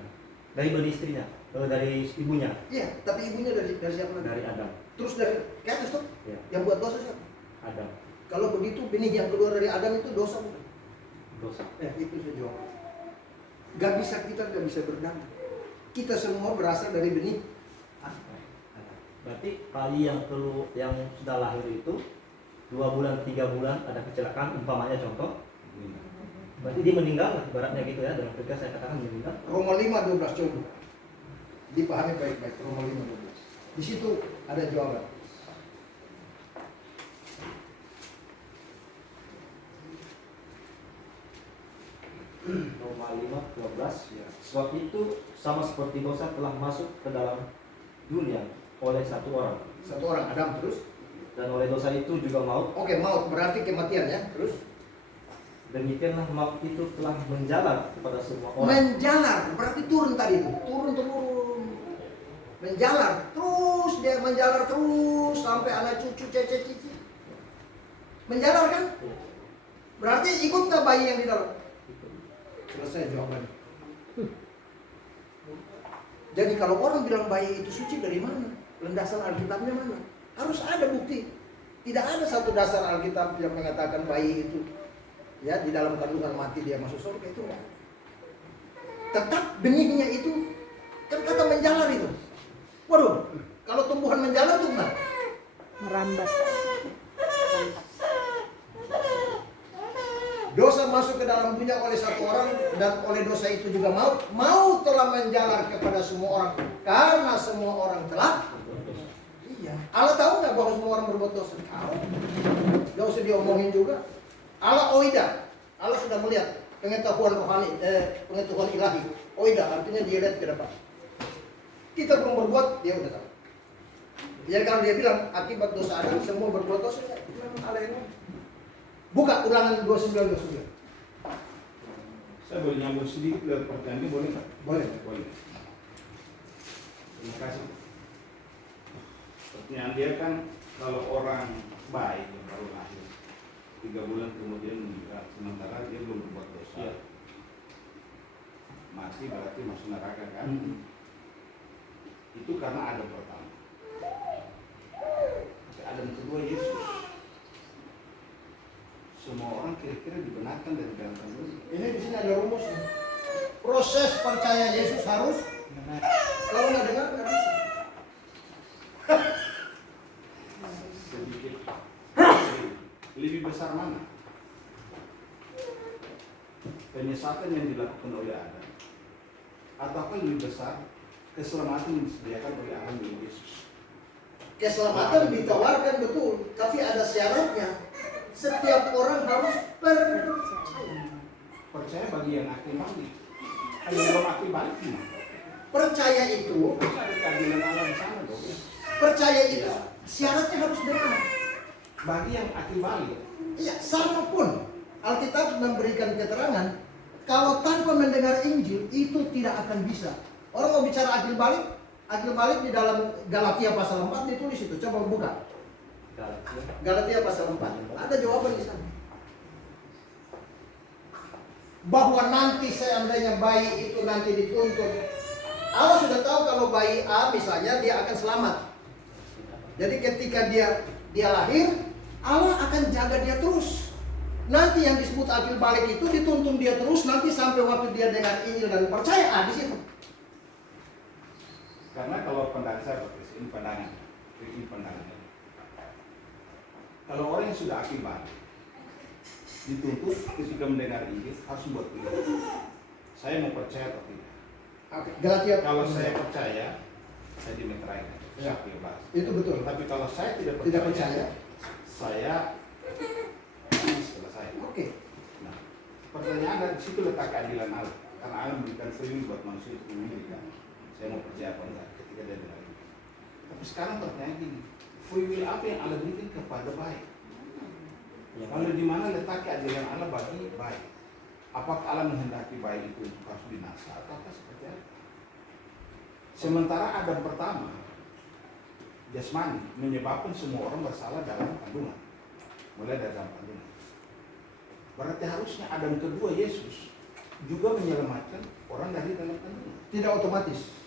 dari benih istrinya, dari ibunya. Iya, tapi ibunya dari siapa? Dari Adam. Terus dari ke atas tuh? Ya. Yang buat dosa siapa? Adam. Kalau begitu benih yang keluar dari Adam itu dosa bukan? Dosa. Itu saya jawab. Gak bisa, kita gak bisa berdamai. Kita semua berasal dari benih. Berarti bayi yang sudah lahir itu 2 bulan, 3 bulan ada kecelakaan, umpamanya contoh, berarti dia meninggal, ibaratnya gitu ya, dalam ketika saya katakan meninggal. Roma 5:12 coba. Dipahami baik-baik, Roma 5:12. Di situ ada jawaban. Roma 5:12 ya. Sebab itu sama seperti dosa telah masuk ke dalam dunia oleh satu orang. Satu orang Adam terus. Dan oleh dosa itu juga maut. Oke, maut berarti kematian ya. Terus Demikianlah maut itu telah menjalar kepada semua orang. menjalar berarti turun tadi itu. Turun. Menjalar terus, dia menjalar terus sampai anak cucu, cece cici. Menjalar kan? Berarti ikut nggak bayi yang di dalam? Selesai jawabannya. Jadi kalau orang bilang bayi itu suci dari mana? Landasan Alkitabnya mana? Harus ada bukti. Tidak ada satu dasar Alkitab yang mengatakan bayi itu ya di dalam kandungan mati dia masuk surga, itu enggak. Tetap benihnya itu kan kata menjalar itu. Waduh, kalau tumbuhan menjalar tuh enggak? Merambat. Dosa masuk ke dalam dunia oleh satu orang dan oleh dosa itu juga maut. Maut telah menjalar kepada semua orang karena semua orang telah. Iya. Allah tahu nggak bahwa semua orang berbuat dosa? Tahu. Gak usah diomongin juga. Allah oida. Allah sudah melihat pengetahuan rohani, pengetahuan ilahi. Oida artinya dia lihat ke depan. Kita belum berbuat, dia udah tahu. Jadi kalau dia bilang akibat dosa Adam semua berbuat dosa, ya memang Allah yang tahu. Buka Ulangan 29:29. Saya boleh nyambung sedikit dari pertanyaan ini, boleh nggak? Boleh. Terima kasih. Pertanyaan dia kan, kalau orang baik yang baru lahir 3 bulan kemudian meninggal, sementara dia belum berbuat dosa, Ya. mati berarti masuk neraka kan? Itu karena Adam pertama. Tapi Adam kedua Yesus. Semua orang kira-kira dibenarkan dari dalam kandungan. Ini di sini ada rumusnya. Proses percaya Yesus harus kalau nggak dengar nggak bisa. Sedikit lebih besar mana penyesatan yang dilakukan oleh Adam, ataukah lebih besar keselamatan yang disediakan oleh Allah dan Yesus? Keselamatan ditawarkan betul, tapi ada syaratnya. Setiap orang harus Percaya bagi yang akan balik. Kalau belum akan balik gimana? percaya itu. Harus ada keadilan Allah di sana dong. Percaya itu syaratnya harus benar. Bagi yang akan balik. Iya, sama pun Alkitab memberikan keterangan kalau tanpa mendengar Injil itu tidak akan bisa. Orang mau bicara akil balik di dalam Galatia pasal 4 ditulis itu. Coba buka. Galatia pasal 4. Ada jawaban di sana. Bahwa nanti seandainya bayi itu nanti dituntut. Allah sudah tahu kalau bayi A misalnya dia akan selamat. Jadi ketika dia lahir, Allah akan jaga dia terus. Nanti yang disebut akil balik itu dituntun dia terus nanti sampai waktu dia dengar Injil dan percaya di situ. Karena kalau pandangan saya ini pandangan. Kalau orang yang sudah akil balik dituntut ketika mendengar Injil harus buat pilihan. Saya mau percaya atau tidak. Oke, Galatia. Kalau saya percaya, saya dimeteraikan. bisa bebas. Itu betul. Tapi kalau saya tidak Tidak percaya, percaya. saya selesai. Oke. Nah, pertanyaan ada di situ letak keadilan Allah. Karena Allah memberikan free will buat manusia untuk memilih kan. Saya mau percaya apa enggak ketika dia bilang itu. Tapi sekarang pertanyaan gini, free will apa yang Allah berikan kepada baik? Lalu di mana letak keadilan Allah bagi baik? Apakah Allah menghendaki baik itu harus binasa atau apa seperti apa? Sementara Adam pertama jasmani menyebabkan semua orang bersalah dalam kandungan, mulai dari dalam kandungan. Berarti harusnya Adam kedua Yesus juga menyelamatkan orang dari dalam kandungan. Tidak otomatis.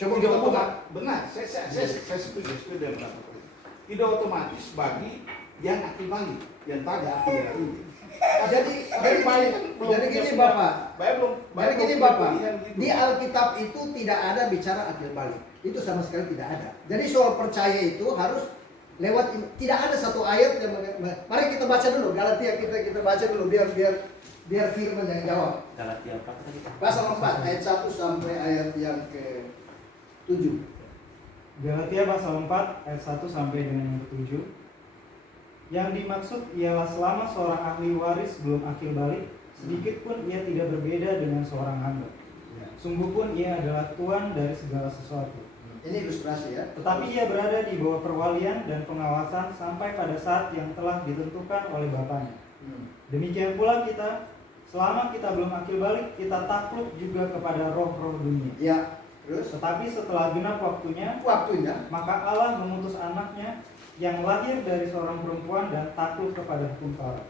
Coba Tidak kita buka. otomatis. Benar, saya setuju dengan pendapat itu. Tidak otomatis bagi yang akil balik, yang tadi akil dari ini. Jadi gini Bapak. Jadi gini Bapak, di Alkitab itu tidak ada bicara akil balik. Itu sama sekali tidak ada. Jadi soal percaya itu harus lewat, tidak ada satu ayat yang mari kita baca dulu Galatia, kita baca dulu biar firman yang jawab. Galatia 4 tadi. Pasal 4 ayat 1 sampai ayat yang ke-7. Galatia pasal 4 ayat 1 sampai dengan yang ke-7. Yang dimaksud ialah selama seorang ahli waris belum akil balik, sedikit pun ia tidak berbeda dengan seorang hamba. Sungguh pun ia adalah tuan dari segala sesuatu. Ini ilustrasi ya. Tetapi ia berada di bawah perwalian dan pengawasan sampai pada saat yang telah ditentukan oleh Bapaknya. Demikian pula kita, selama kita belum akil balik, kita takluk juga kepada roh-roh dunia. Ya, terus Tetapi setelah genap waktunya, maka Allah mengutus anaknya yang lahir dari seorang perempuan dan takluk kepada hukum Taurat.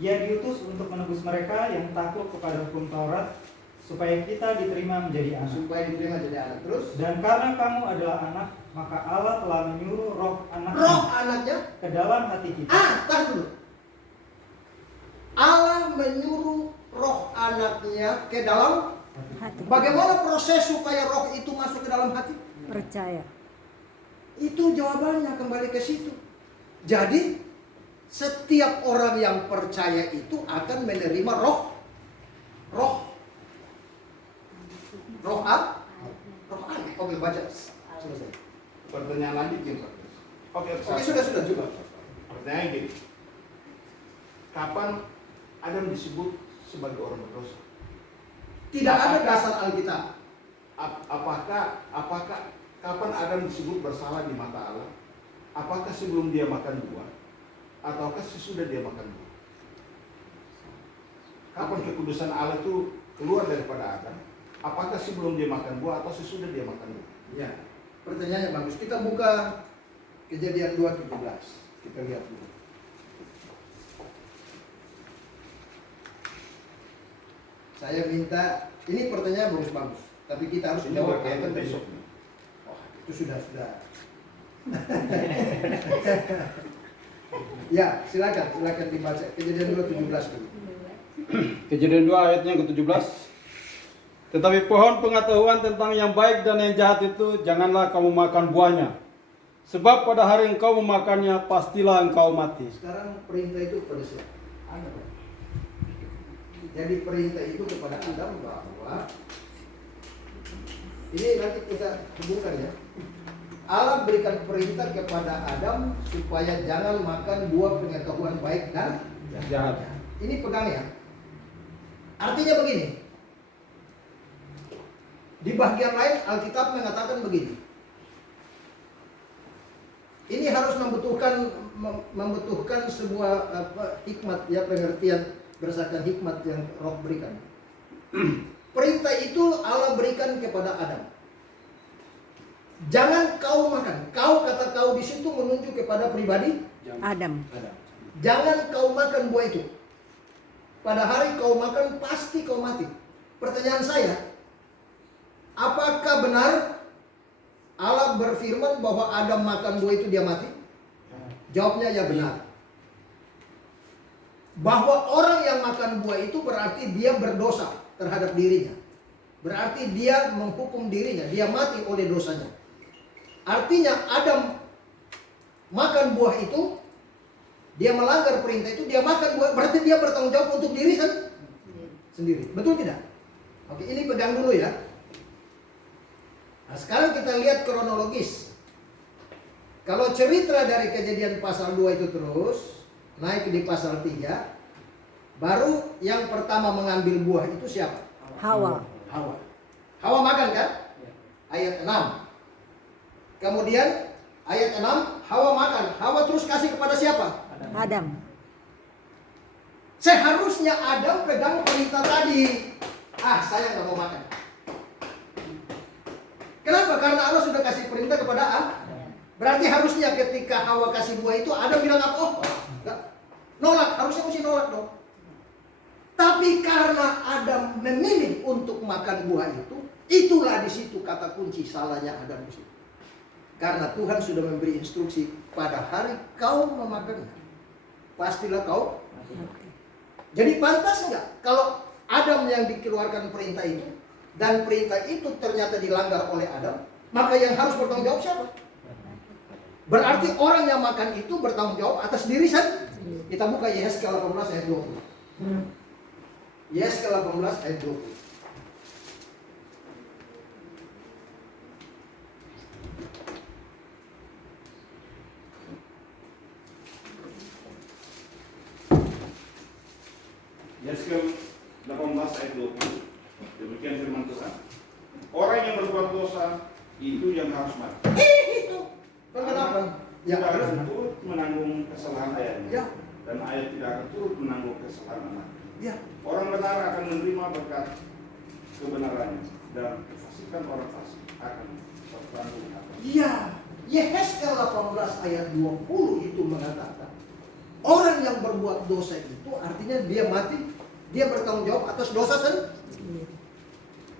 Ia diutus untuk menebus mereka yang takluk kepada hukum Taurat, supaya kita diterima menjadi anak. Terus Dan karena kamu adalah anak, maka Allah telah menyuruh roh anaknya ke dalam hati kita. tahan dulu. Allah menyuruh roh anaknya ke dalam Hati. Bagaimana proses supaya roh itu masuk ke dalam hati? Percaya. Itu jawabannya kembali ke situ. Jadi setiap orang yang percaya itu akan menerima roh Allah. Oke, baca selesai. Pertanyaan lanjutnya. Oke, sudah juga. Pertanyaan gini. Kapan Adam disebut sebagai orang berdosa? Tidak ada dasar Alkitab. Apakah kapan Adam disebut bersalah di mata Allah? Apakah sebelum dia makan buah ataukah sesudah dia makan buah? Kapan kekudusan Allah itu keluar daripada Adam? Apakah sebelum dia makan buah atau sesudah dia makan buah? Ya, pertanyaannya bagus. Kita buka Kejadian 2:17. Kita lihat dulu. Saya minta, ini pertanyaan bagus-bagus, tapi kita harus Ini jawab berkaitan apa besok. Oh, itu sudah. Ya, silakan dibaca Kejadian 2:17 dulu. Kejadian 2 ayatnya ke-17. Tetapi pohon pengetahuan tentang yang baik dan yang jahat itu janganlah kamu makan buahnya. Sebab pada hari engkau memakannya pastilah engkau mati. Sekarang perintah itu kepada siapa? Adam. Jadi perintah itu kepada Adam bahwa ini nanti kita hubungkan ya. Allah berikan perintah kepada Adam supaya jangan makan buah pengetahuan baik dan Jahat. Ini pegang ya. Artinya begini. Di bagian lain Alkitab mengatakan begini. Ini harus membutuhkan sebuah hikmat ya, pengertian berdasarkan hikmat yang Roh berikan. Perintah itu Allah berikan kepada Adam. Jangan kau makan. Kata kau di situ menunjuk kepada pribadi Adam. Jangan kau makan buah itu. Pada hari kau makan pasti kau mati. Pertanyaan saya, apakah benar Allah berfirman bahwa Adam makan buah itu dia mati? Jawabnya ya benar. Bahwa orang yang makan buah itu berarti dia berdosa terhadap dirinya. Berarti dia menghukum dirinya, dia mati oleh dosanya. Artinya Adam makan buah itu, dia melanggar perintah itu, dia makan buah, berarti dia bertanggung jawab untuk diri sendiri. Betul tidak? Oke, ini pegang dulu ya. Nah, sekarang kita lihat kronologis. Kalau cerita dari Kejadian pasal 2 itu terus naik di pasal 3, baru yang pertama mengambil buah itu siapa? Hawa. Hawa. Hawa makan kan? Ayat 6. Kemudian ayat 6, Hawa makan. Hawa terus kasih kepada siapa? Adam. Seharusnya Adam pegang perintah tadi. Saya nggak mau makan. Kenapa? Karena Allah sudah kasih perintah kepada Adam. Berarti harusnya ketika Hawa kasih buah itu Adam bilang apa? Oh, enggak. Nolak. Harusnya mesti nolak dong. Tapi karena Adam memilih untuk makan buah itu, itulah di situ kata kunci salahnya Adam di situ. Karena Tuhan sudah memberi instruksi, pada hari kau memakannya, pastilah kau. Jadi pantas enggak kalau Adam yang dikeluarkan perintah itu, dan perintah itu ternyata dilanggar oleh Adam, maka yang harus bertanggung jawab siapa? Berarti orang yang makan itu bertanggung jawab atas diri sendiri. Kita buka Yesaya 18 ayat 20. Yesaya 18 ayat 20. Yesaya 18 ayat 20. Demikian firman Tuhan. Orang yang berbuat dosa itu yang harus mati. Itu. Kenapa? Ya, harus turut menanggung kesalahan ayahnya. Ya. Dan ayah tidak akan turut menanggung kesalahan anak. Ya. Orang benar akan menerima berkat kebenarannya, dan kefasikan orang fasik akan tertanggung atas. Iya. Yesaya 18 ayat 20 itu mengatakan, orang yang berbuat dosa itu artinya dia mati, dia bertanggung jawab atas dosa sendiri.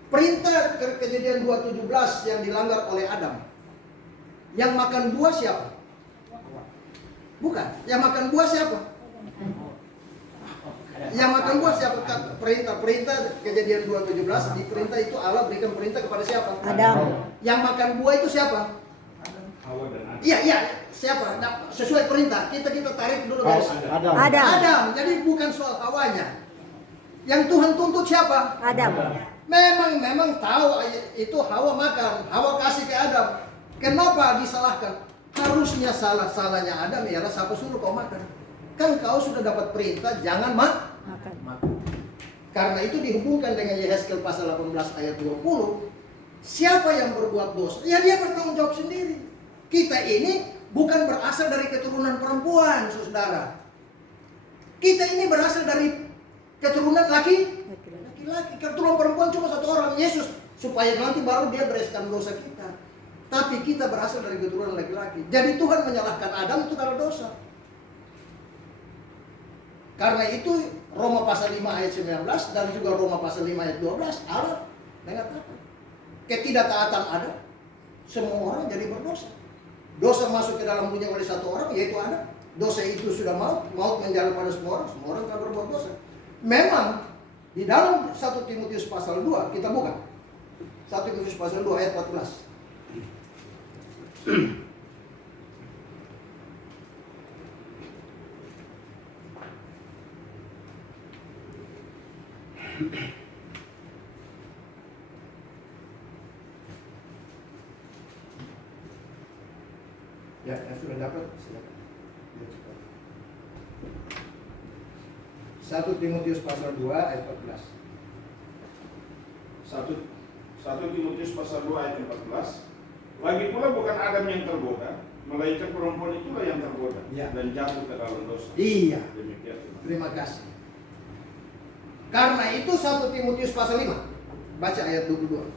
Perintah Kejadian 2:17 yang dilanggar oleh Adam. Yang makan buah siapa? Bukan. Yang makan buah siapa? Yang makan buah siapa? Perintah Kejadian 2:17 di perintah itu Allah berikan perintah kepada siapa? Adam. Yang makan buah itu siapa? Hawa dan Adam. Iya, siapa? Nah, sesuai perintah. Kita tarik dulu garis. Adam. Adam. Jadi bukan soal Hawanya. Yang Tuhan tuntut siapa? Adam. Memang tahu itu Hawa makan. Hawa kasih ke Adam. Kenapa disalahkan? Harusnya salahnya Adam ialah siapa suruh kau makan. Kan kau sudah dapat perintah jangan makan. Karena itu dihubungkan dengan Yesaya pasal 18 ayat 20. Siapa yang berbuat dosa? Ya dia bertanggung jawab sendiri. Kita ini bukan berasal dari keturunan perempuan, saudara. Kita ini berasal dari keturunan laki-laki. Keturunan perempuan cuma satu orang, Yesus. Supaya nanti baru dia bereskan dosa kita. Tapi kita berasal dari keturunan laki-laki. Jadi Tuhan menyalahkan Adam itu karena dosa. Karena itu Roma pasal 5 ayat 19 dan juga Roma pasal 5 ayat 12 Allah mengatakan ketidaktaatan ada, semua orang jadi berdosa. Dosa masuk ke dalam dunia oleh satu orang, yaitu Adam. Dosa itu sudah maut menjalar pada semua orang akan berbuat dosa. Memang di dalam 1 Timotius pasal 2 kita buka 1 Timotius pasal 2 ayat 14. Ya, yang sudah dapat silakan. 1 Timotius pasal 2 ayat 14. 1 Timotius pasal 2 ayat 14. Lagi pula bukan Adam yang tergoda, melainkan perempuan itulah yang tergoda dan jatuh ke dalam dosa. Iya. Demikian. Terima kasih. Karena itu 1 Timotius pasal 5. Baca ayat 22.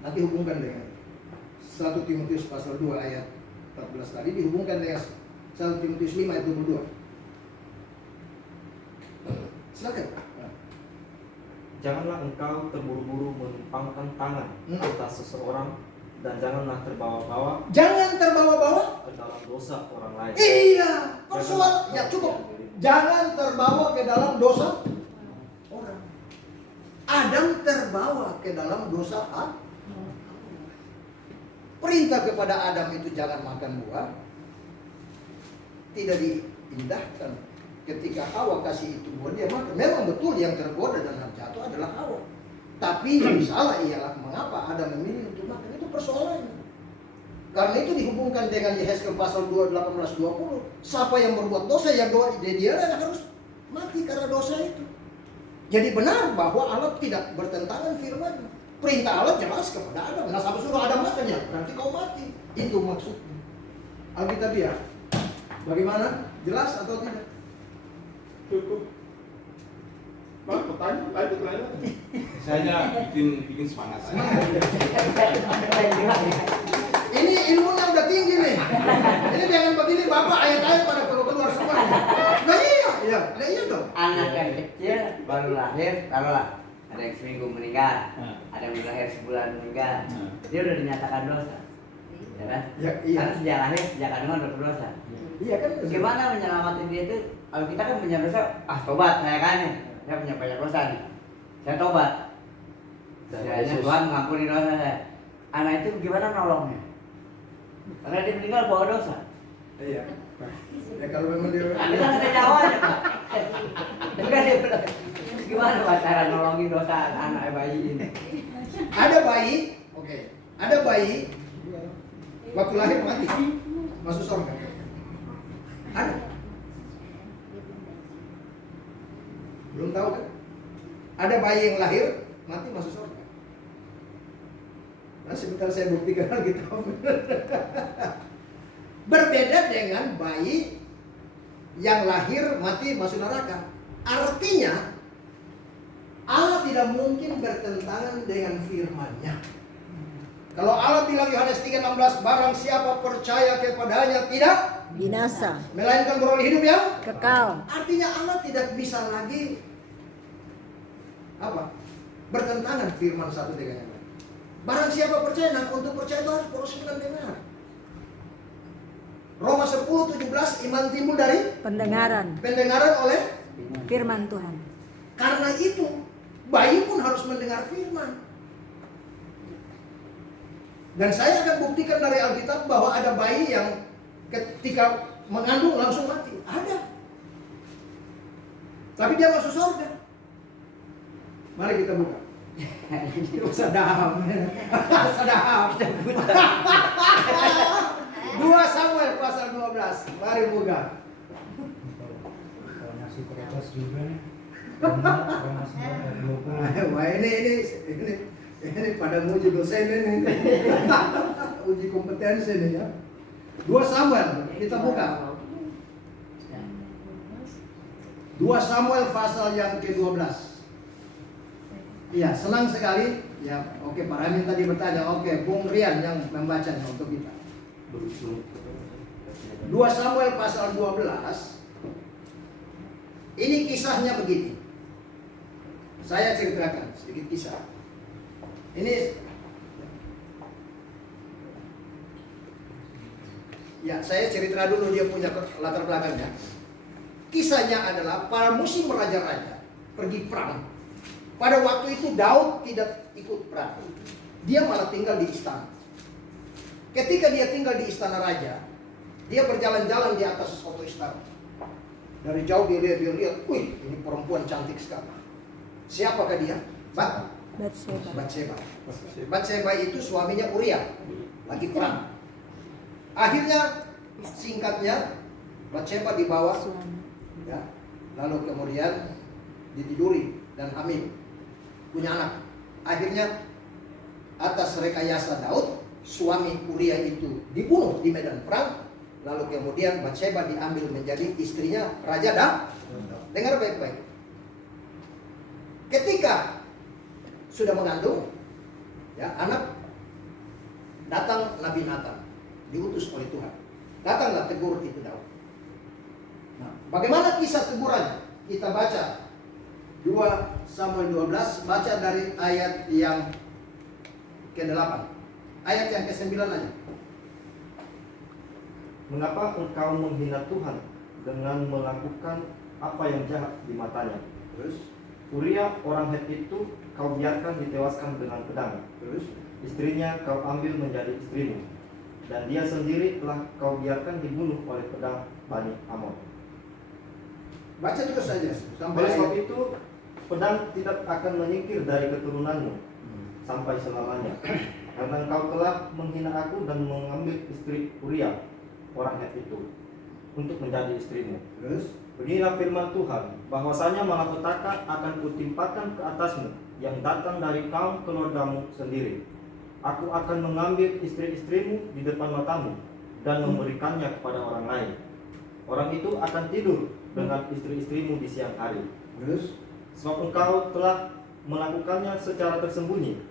Nanti hubungkan dengan 1 Timotius pasal 2 ayat 14 tadi dihubungkan dengan 1 Timotius 5 ayat 22. Silakan. Janganlah engkau terburu-buru menumpangkan tangan atas seseorang, dan janganlah terbawa-bawa Jangan terbawa-bawa ke dalam dosa orang lain. Iya, persoalan ya cukup. Jangan terbawa ke dalam dosa orang. Adam terbawa ke dalam dosa Allah. Perintah kepada Adam itu jangan makan buah tidak diindahkan. Ketika Hawa kasih itu buah dia makan. Memang betul yang tergoda dan jatuh adalah Hawa. Tapi yang salah ialah mengapa Adam memilih untuk makan, itu persoalannya. Karena itu dihubungkan dengan Yehezkel pasal 2:18-20. Siapa yang berbuat dosa, ya dia yang harus mati karena dosa itu. Jadi benar bahwa Allah tidak bertentangan firman. Perintah Allah jelas kepada Adam. Nah, sampai suruh Adam makan, ya berarti kau mati. Itu maksudnya. Alkitabiah, bagaimana? Jelas atau tidak? Cukup. Bang, pertanyaan, lanjut. Saya bikin semangat. Ini ilmunya udah tinggi nih. Ini jangan begini Bapak ayat-ayat pada keluar semua. Nah iya dong. Anak yang kecil baru lahir, taruhlah ada yang seminggu meninggal, ada yang lahir sebulan meninggal, dia udah dinyatakan dosa, ya kan? Ya, iya. Karena sejak lahir, sejak kandungan udah berdosa. Iya kan? Gimana menyelamatin dia itu? Kalau kita kan punya dosa, tobat saya kan nih, saya punya banyak dosa nih, saya tobat. Saya Tuhan mengampuni dosa saya. Anak itu gimana nolongnya? Karena dia meninggal bawa dosa. Iya. Ya kalau memang dia. Kita nggak ada jawabannya, Pak. Enggak dia bilang, gimana Pak cara nolongin dosa anak bayi ini? Ada bayi, oke. Ada bayi waktu lahir mati, masuk surga. Ada. Belum tahu kan? Ada bayi yang lahir mati masuk surga. Nah, sebentar saya buktikan Alkitab. Berbeda dengan bayi yang lahir mati masuk neraka. Artinya Allah tidak mungkin bertentangan dengan firman-Nya. Kalau Allah bilang Yohanes 3:16, barang siapa percaya kepadanya tidak Binasa. melainkan beroleh hidup yang Kekal. artinya Allah tidak bisa lagi bertentangan firman satu dengan yang lain. Barang siapa percaya, nah untuk percaya itu harus proses dengan dengar. Roma 10:17, iman timbul dari Pendengaran. pendengaran oleh Firman Tuhan. karena itu bayi pun harus mendengar firman. Dan saya akan buktikan dari Alkitab bahwa ada bayi yang ketika mengandung langsung mati. Ada. Tapi dia masuk surga. Mari kita buka. Sadam. 2 Samuel pasal 12. Mari buka. Kalau ngasih kertas juga nih. Kalau ngasih ayat 20. Wah ini pada nguji dosen ini. Uji kompetensi nih ya. 2 Samuel kita buka. 2 Samuel pasal yang ke-12. Iya, senang sekali. Ya, oke, Pak Ramin tadi bertanya. Oke, Bung Rian yang membacanya untuk kita. 2 Samuel pasal 12. Ini kisahnya begini. Saya ceritakan sedikit kisah. Ini ya, saya cerita dulu dia punya latar belakangnya. Kisahnya adalah pada musim raja-raja pergi perang. Pada waktu itu Daud tidak ikut perang. Dia malah tinggal di istana. Ketika dia tinggal di istana raja, dia berjalan-jalan di atas suatu istana. Dari jauh dia lihat, wih, ini perempuan cantik sekali. Siapakah dia? Batseba. Batseba itu suaminya Uria, lagi perang. Akhirnya, singkatnya, Batseba dibawa, ya, lalu kemudian ditiduri dan hamil, punya anak. Akhirnya, atas rekayasa Daud, suami Uria itu dibunuh di medan perang. Lalu kemudian Batseba diambil menjadi istrinya Raja Daud. Dengar baik-baik. Ketika sudah mengandung, ya, anak, datang Nabi Nathan, diutus oleh Tuhan. Datanglah tegur itu Daud. Nah, bagaimana kisah tegurannya? Kita baca 2 Samuel 12, baca dari ayat yang ke-8. Ayat yang ke-9 aja. Mengapa engkau menghina Tuhan dengan melakukan apa yang jahat di matanya? Terus, Uria orang Het itu kau biarkan ditewaskan dengan pedang. terus, Istrinya kau ambil menjadi istrimu, dan dia sendiri telah kau biarkan dibunuh oleh pedang Bani Amon. baca terus saja Oleh sampai sebab itu pedang tidak akan menyingkir dari keturunanmu sampai selamanya. Karena engkau telah menghina aku dan mengambil istri Uria, orang Het itu, untuk menjadi istrimu. Terus? Beginilah firman Tuhan, bahwasanya malapetaka akan kutimpakan ke atasmu, yang datang dari kaum keluargamu sendiri. Aku akan mengambil istri-istrimu di depan matamu, dan memberikannya kepada orang lain. Orang itu akan tidur dengan istri-istrimu di siang hari. Terus? Sebab engkau telah melakukannya secara tersembunyi,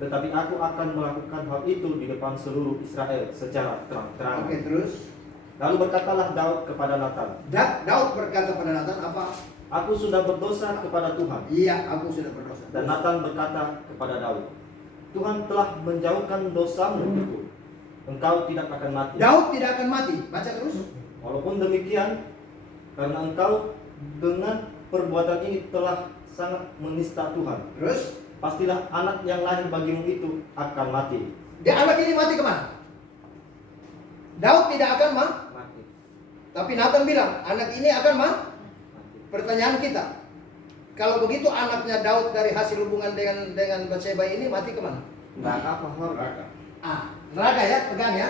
tetapi aku akan melakukan hal itu di depan seluruh Israel secara terang-terangan. Oke, terus? Lalu berkatalah Daud kepada Natan, Daud berkata pada Natan apa? aku sudah berdosa kepada Tuhan. Iya, aku sudah berdosa. Dan Natan berkata kepada Daud, Tuhan telah menjauhkan dosamu itu, engkau tidak akan mati. Daud tidak akan mati. Baca terus. Walaupun demikian, karena engkau dengan perbuatan ini telah sangat menista Tuhan, Terus? pastilah anak yang lahir bagimu itu akan mati. Dia anak ini mati kemana? Daud tidak akan mati. Tapi Nathan bilang, anak ini akan mati. Pertanyaan kita, kalau begitu anaknya Daud dari hasil hubungan dengan Batseba ini mati kemana? Neraka apa? Neraka. Neraka ya, pegang ya.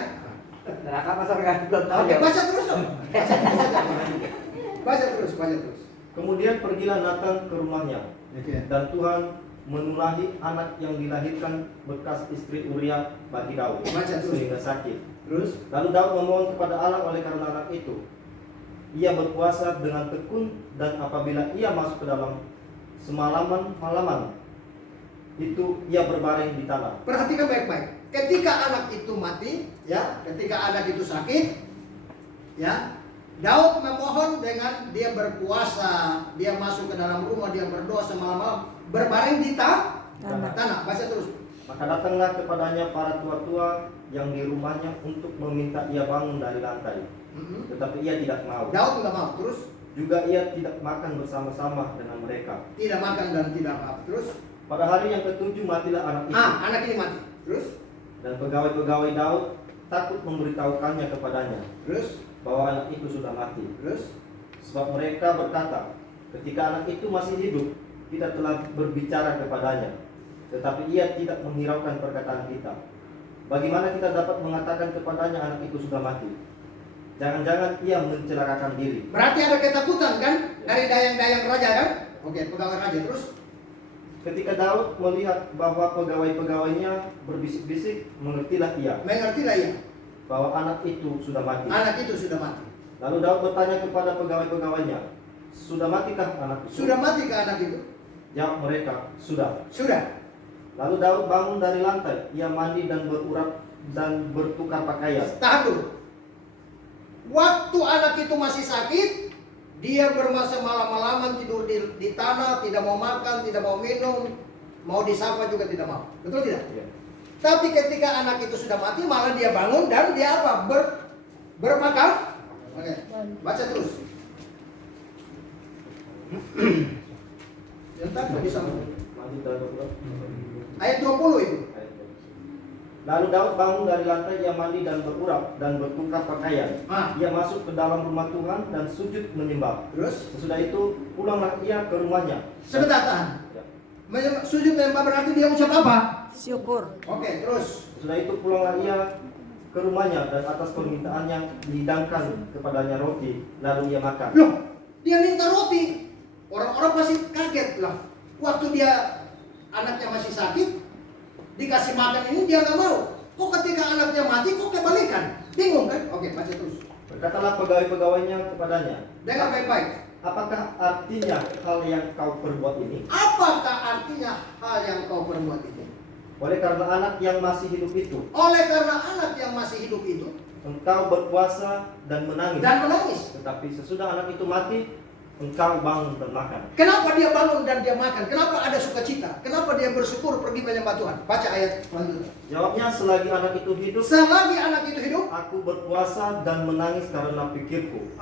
Neraka apa surga? Belum tahu Oke, ya. baca terus dong. Baca terus. Kemudian pergilah Nathan ke rumahnya, Oke. dan Tuhan menulahi anak yang dilahirkan bekas istri Uria bagi Daud, Baca terus. sehingga sakit. Terus? Lalu Daud memohon kepada Allah oleh karena anak itu. Ia berpuasa dengan tekun, dan apabila ia masuk ke dalam malaman itu ia berbaring di tanah. Perhatikan baik-baik. Ketika anak itu mati, ya, ketika anak itu sakit, ya, Daud memohon dengan dia berpuasa, dia masuk ke dalam rumah, dia berdoa semalam-malam, berbaring di tanah. Baca terus. Maka datanglah kepadanya para tua-tua yang di rumahnya untuk meminta ia bangun dari lantai. Tetapi ia tidak mau. Daud tidak mau. Terus? Juga ia tidak makan bersama-sama dengan mereka. Tidak makan dan tidak apa. Terus? Pada hari yang ketujuh matilah anak itu. Anak ini mati. Terus? Dan pegawai-pegawai Daud takut memberitahukannya kepadanya Terus? bahwa anak itu sudah mati. Terus? Sebab mereka berkata, ketika anak itu masih hidup, kita telah berbicara kepadanya, tetapi ia tidak menghiraukan perkataan kita. Bagaimana kita dapat mengatakan kepadanya anak itu sudah mati? Jangan-jangan ia mencelakakan diri. Berarti ada ketakutan kan? Dari dayang-dayang raja kan? Oke, pegawai raja. Terus? Ketika Daud melihat bahwa pegawai-pegawainya berbisik-bisik, mengertilah ia bahwa anak itu sudah mati. Anak itu sudah mati. Lalu Daud bertanya kepada pegawai-pegawainya, sudah matikah anak itu? Sudah matikah anak itu? Jawab mereka, sudah. Sudah. Lalu Daud bangun dari lantai, ia mandi dan berurap dan bertukar pakaian. Tahan dulu. Waktu anak itu masih sakit, dia bermasa malam-malaman tidur di tanah, tidak mau makan, tidak mau minum, mau disapa juga tidak mau. Betul tidak? Ya. Tapi ketika anak itu sudah mati, malah dia bangun dan dia apa? Bermakan. Oke. Baca terus. Entar bisa. Lanjut dan berurap. Ayat 20 itu. Lalu Daud bangun dari lantai, ia mandi dan berurap dan bertukar pakaian. Ia masuk ke dalam rumah Tuhan dan sujud menyembah. Terus? Sesudah itu pulanglah ia ke rumahnya. Sebentar tahan. Ya. Sujud menyembah berarti dia ucap apa? Syukur. Oke, terus. Sesudah itu pulanglah ia ke rumahnya dan atas permintaannya dihidangkan kepadanya roti, lalu ia makan. Loh, dia minta roti. Orang-orang pasti kaget lah. Waktu dia anaknya masih sakit, dikasih makan ini dia nggak mau. Kok ketika anaknya mati kok kebalikan? Bingung kan? Oke, baca terus. Berkatalah pegawai-pegawainya kepadanya, Dengar baik-baik. apakah artinya hal yang kau perbuat ini? Apakah artinya hal yang kau perbuat ini? Oleh karena anak yang masih hidup itu, Oleh karena anak yang masih hidup itu engkau berpuasa dan menangis. Tetapi sesudah anak itu mati, engkau bangun dan makan. Kenapa dia bangun dan dia makan? Kenapa ada sukacita? Kenapa dia bersyukur pergi menyembah Tuhan? Baca ayat selanjutnya. Jawabnya, selagi anak itu hidup, Selagi anak itu hidup, aku berpuasa dan menangis karena pikirku,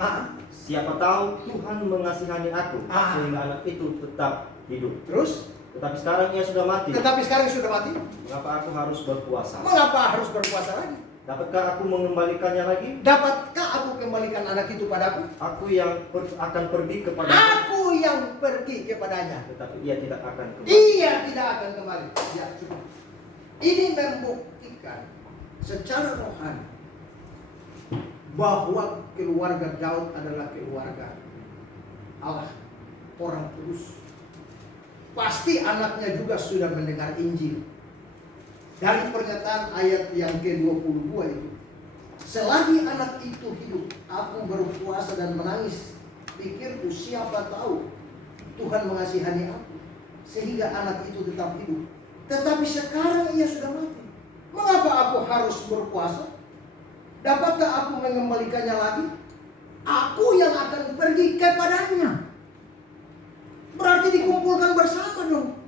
siapa tahu Tuhan mengasihani aku sehingga anak itu tetap hidup. terus. Tetapi sekarang ia sudah mati. Tetapi sekarang sudah mati. Mengapa aku harus berpuasa? Mengapa harus berpuasa lagi? Dapatkah aku mengembalikannya lagi? Dapatkah aku kembalikan anak itu padaku? Aku yang akan pergi kepada. Aku yang pergi kepadanya. Tetapi dia tidak akan kembali. Ia tidak akan kembali. Ya, cukup. Ini membuktikan secara rohani bahwa keluarga Daud adalah keluarga Allah, orang kudus. Pasti anaknya juga sudah mendengar Injil. Dari pernyataan ayat yang ke-22 itu, selagi anak itu hidup, aku berpuasa dan menangis. Pikirku, siapa tahu Tuhan mengasihani aku sehingga anak itu tetap hidup. Tetapi sekarang ia sudah mati. Mengapa aku harus berpuasa? Dapatkah aku mengembalikannya lagi? Aku yang akan pergi kepadanya. Berarti dikumpulkan bersama dong.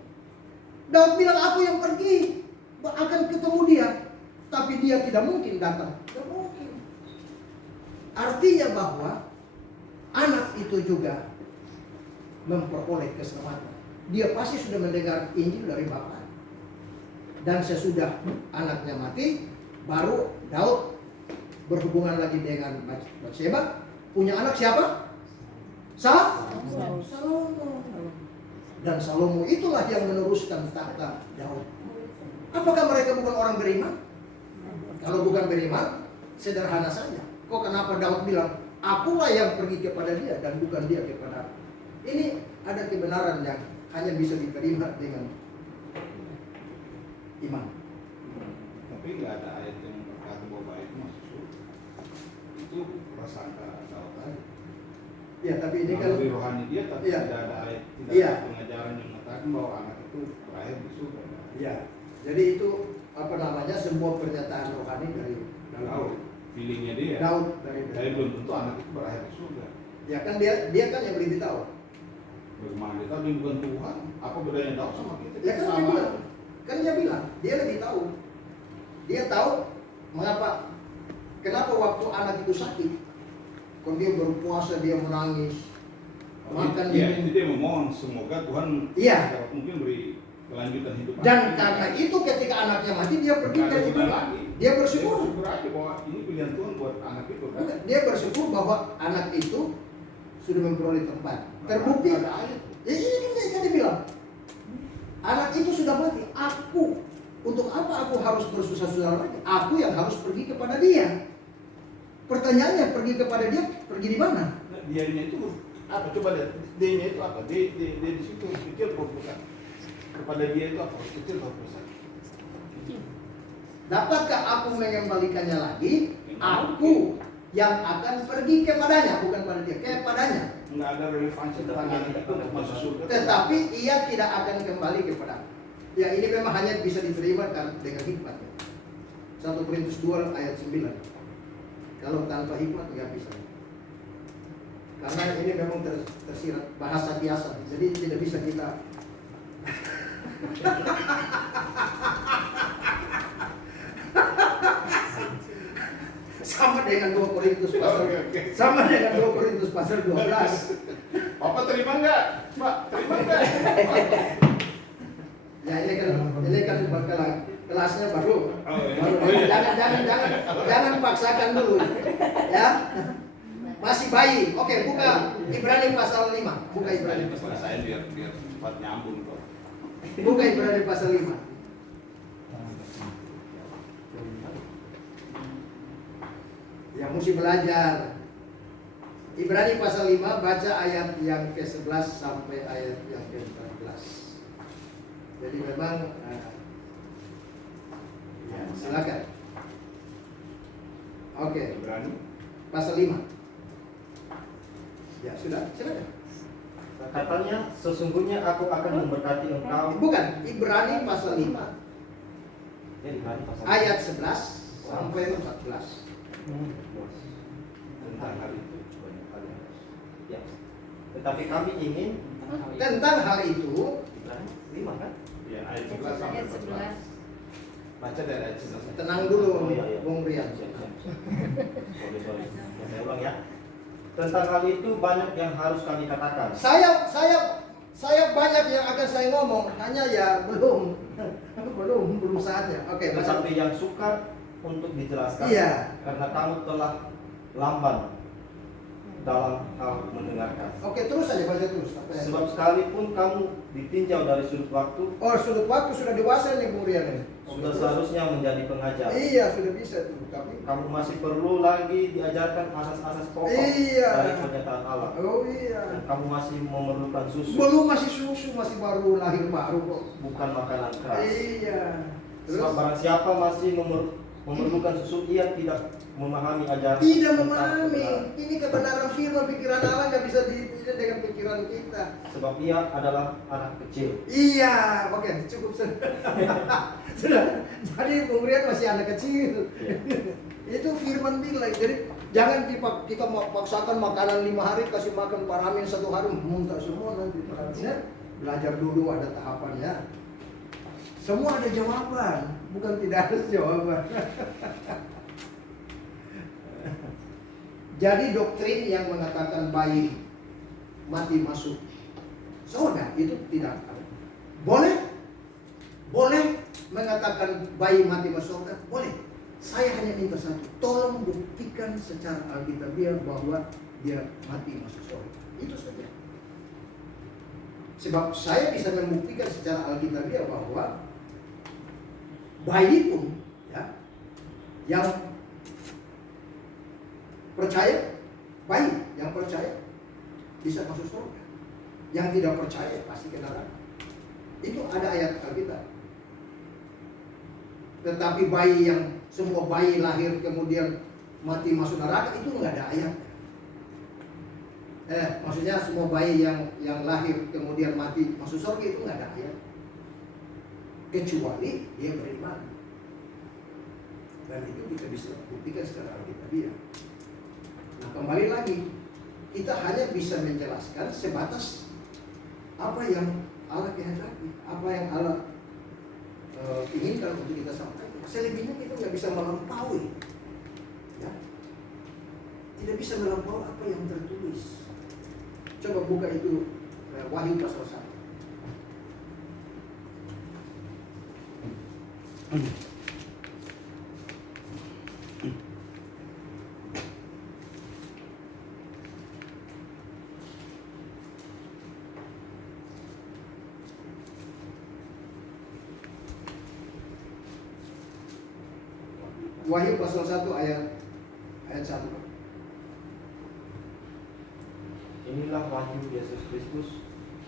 Daud bilang aku yang pergi, akan ketemu dia, tapi dia tidak mungkin datang. Tidak mungkin. Artinya bahwa anak itu juga memperoleh keselamatan. Dia pasti sudah mendengar Injil dari Bapa. Dan sesudah anaknya mati, baru Daud berhubungan lagi dengan Batseba. Punya anak siapa? Salomo. Dan Salomo itulah yang meneruskan tahta Daud. Apakah mereka bukan orang beriman? Kalau bukan beriman, sederhana saja. Kok kenapa Daud bilang, akulah yang pergi kepada dia dan bukan dia kepada aku? Ini ada kebenaran yang hanya bisa diterima dengan iman. Tapi nggak ada ayat yang berkata bahwa itu masuk surga. Itu prasangka Daud aja. Ya, tapi ini kan Melalui rohani dia, tapi Iya. tidak ada ayat, tidak Iya. ada pengajaran yang mengatakan bahwa anak itu berakhir di surga. ya. Jadi itu sebuah pernyataan rohani dari Tahu Daud. feelingnya dia. Daud dari Tapi belum tentu anak itu berakhir di surga. Ya kan dia kan yang lebih tahu. Bagaimana dia tahu dia bukan Tuhan? Apa bedanya Daud sama kita? Ya kan dia Sama. bilang, dia bilang, dia lebih tahu. Dia tahu kenapa waktu anak itu sakit, kalau dia berpuasa, dia menangis, makan Iya, minum. itu dia memohon semoga Tuhan Iya. mungkin beri kelanjutan hidup. Dan anaknya. karena itu ketika anaknya mati, dia pergi Nggak ke ada guna Ibrani. lagi. Dia bersyukur. Dia bersyukur aja bahwa ini pilihan Tuhan buat anak itu. Kan? Dia bersyukur bahwa anak itu sudah memperoleh tempat. Terbukti. Nggak ada ayat. Ya ini kan dia bilang, anak itu sudah mati. Untuk apa aku harus bersusah-susah lagi? Aku yang harus pergi kepada dia. Pertanyaannya, pergi kepada dia, pergi di mana? Nah, dianya itu apa? Coba lihat. D-nya itu apa? D di situ kecil bukan. Kepada dia itu apa? Kecil atau besar? Dapatkah aku mengembalikannya lagi? Aku yang akan pergi kepadanya, bukan pada dia, kepadanya. Nggak ada relevansi tentang anak itu untuk masuk surga. Tetapi ia tidak akan kembali kepada. Ya ini memang hanya bisa diterima kan dengan hikmatnya. 1 Korintus 2 ayat 9. Kalau tanpa hikmat nggak bisa. Karena ini memang tersirat bahasa biasa, jadi tidak bisa kita. Sama dengan 2 Korintus pasal. Sama dengan 2 Korintus pasal 12. Papa terima nggak? Pak, terima nggak? Ya ini kan kelasnya baru. Oh, iya. Jangan paksakan dulu. Ya. Masih bayi. Oke, buka Ibrani pasal 5. Buka Ibrani pasal 5. Saya biar cepat nyambung kok. Buka Ibrani pasal 5. Ya mesti belajar. Ibrani pasal 5 baca ayat yang ke-11 sampai ayat yang ke-14. Jadi memang ya, silakan. Oke, Berani? pasal 5. Ya, sudah, silakan. Katanya, sesungguhnya aku akan memberkati engkau. Bukan, Ibrani pasal 5 Ya, di mana pasal? ayat 11 sampai 14. Tentang hal itu. Ya. Tetapi kami ingin Tentang hal itu, Ibrani 5 kan? Ya, ayat 11 sampai 14. Baca dari ayat 11. tenang dulu, Oh, iya, iya. Bung Rian. Sorry. Ya, saya ulang ya. Tentang hal itu banyak yang harus kami katakan. Saya banyak yang akan saya ngomong, hanya ya belum saatnya. Oke, baca. Tetapi yang sukar untuk dijelaskan Iya. karena kamu telah lamban dalam hal mendengarkan. Oke, terus aja baca terus. Apa yang- Sebab sekalipun kamu ditinjau dari sudut waktu, Oh, sudut waktu sudah dewasa nih Bung Rian ini. Oke, sudah terus. seharusnya menjadi pengajar. Iya, sudah bisa tuh. Tapi Kamu masih perlu lagi diajarkan asas-asas pokok Iya. dari pernyataan Allah. oh iya. Dan kamu masih memerlukan susu, Belum masih susu, masih baru lahir baru kok. bukan makanan keras. Iya. Terus Sebab barang siapa masih memerlukan susu, ia tidak memahami ajaran tidak tentang memahami. kebenaran. Ini kebenaran firman, pikiran Allah nggak bisa dipilih dengan pikiran kita. Sebab ia adalah anak kecil. Iya, oke, cukup sudah. Sudah. Jadi Bung Rian masih anak kecil. Ya. Itu firman bilang. Jadi jangan kita mau paksakan makanan 5 hari, kasih makan paramin 1 hari, muntah semua nanti. Ya, belajar dulu, ada tahapannya. Semua ada jawaban, bukan tidak ada jawaban. Jadi doktrin yang mengatakan bayi mati masuk surga itu tidak ada. Boleh mengatakan bayi mati masuk surga, boleh. Saya hanya minta satu, tolong buktikan secara alkitabiah bahwa dia mati masuk surga. Itu saja. Sebab saya bisa membuktikan secara alkitabiah bahwa bayi pun ya yang percaya, bayi yang percaya bisa masuk surga. Yang tidak percaya pasti ke neraka. Itu ada ayat Alkitab. Tetapi bayi yang semua bayi lahir kemudian mati masuk neraka itu nggak ada ayat. Maksudnya semua bayi yang lahir kemudian mati masuk surga itu nggak ada ayat. Kecuali dia beriman. Dan itu kita bisa buktikan secara alkitabiah. Nah, kembali lagi, kita hanya bisa menjelaskan sebatas apa yang Allah kehendaki, apa yang Allah inginkan untuk kita sampaikan. Selebihnya kita nggak bisa melampaui, ya, tidak bisa melampaui apa yang tertulis. Coba buka itu Wahyu pasal 1. Wahyu pasal 1 ayat 1. Inilah wahyu Yesus Kristus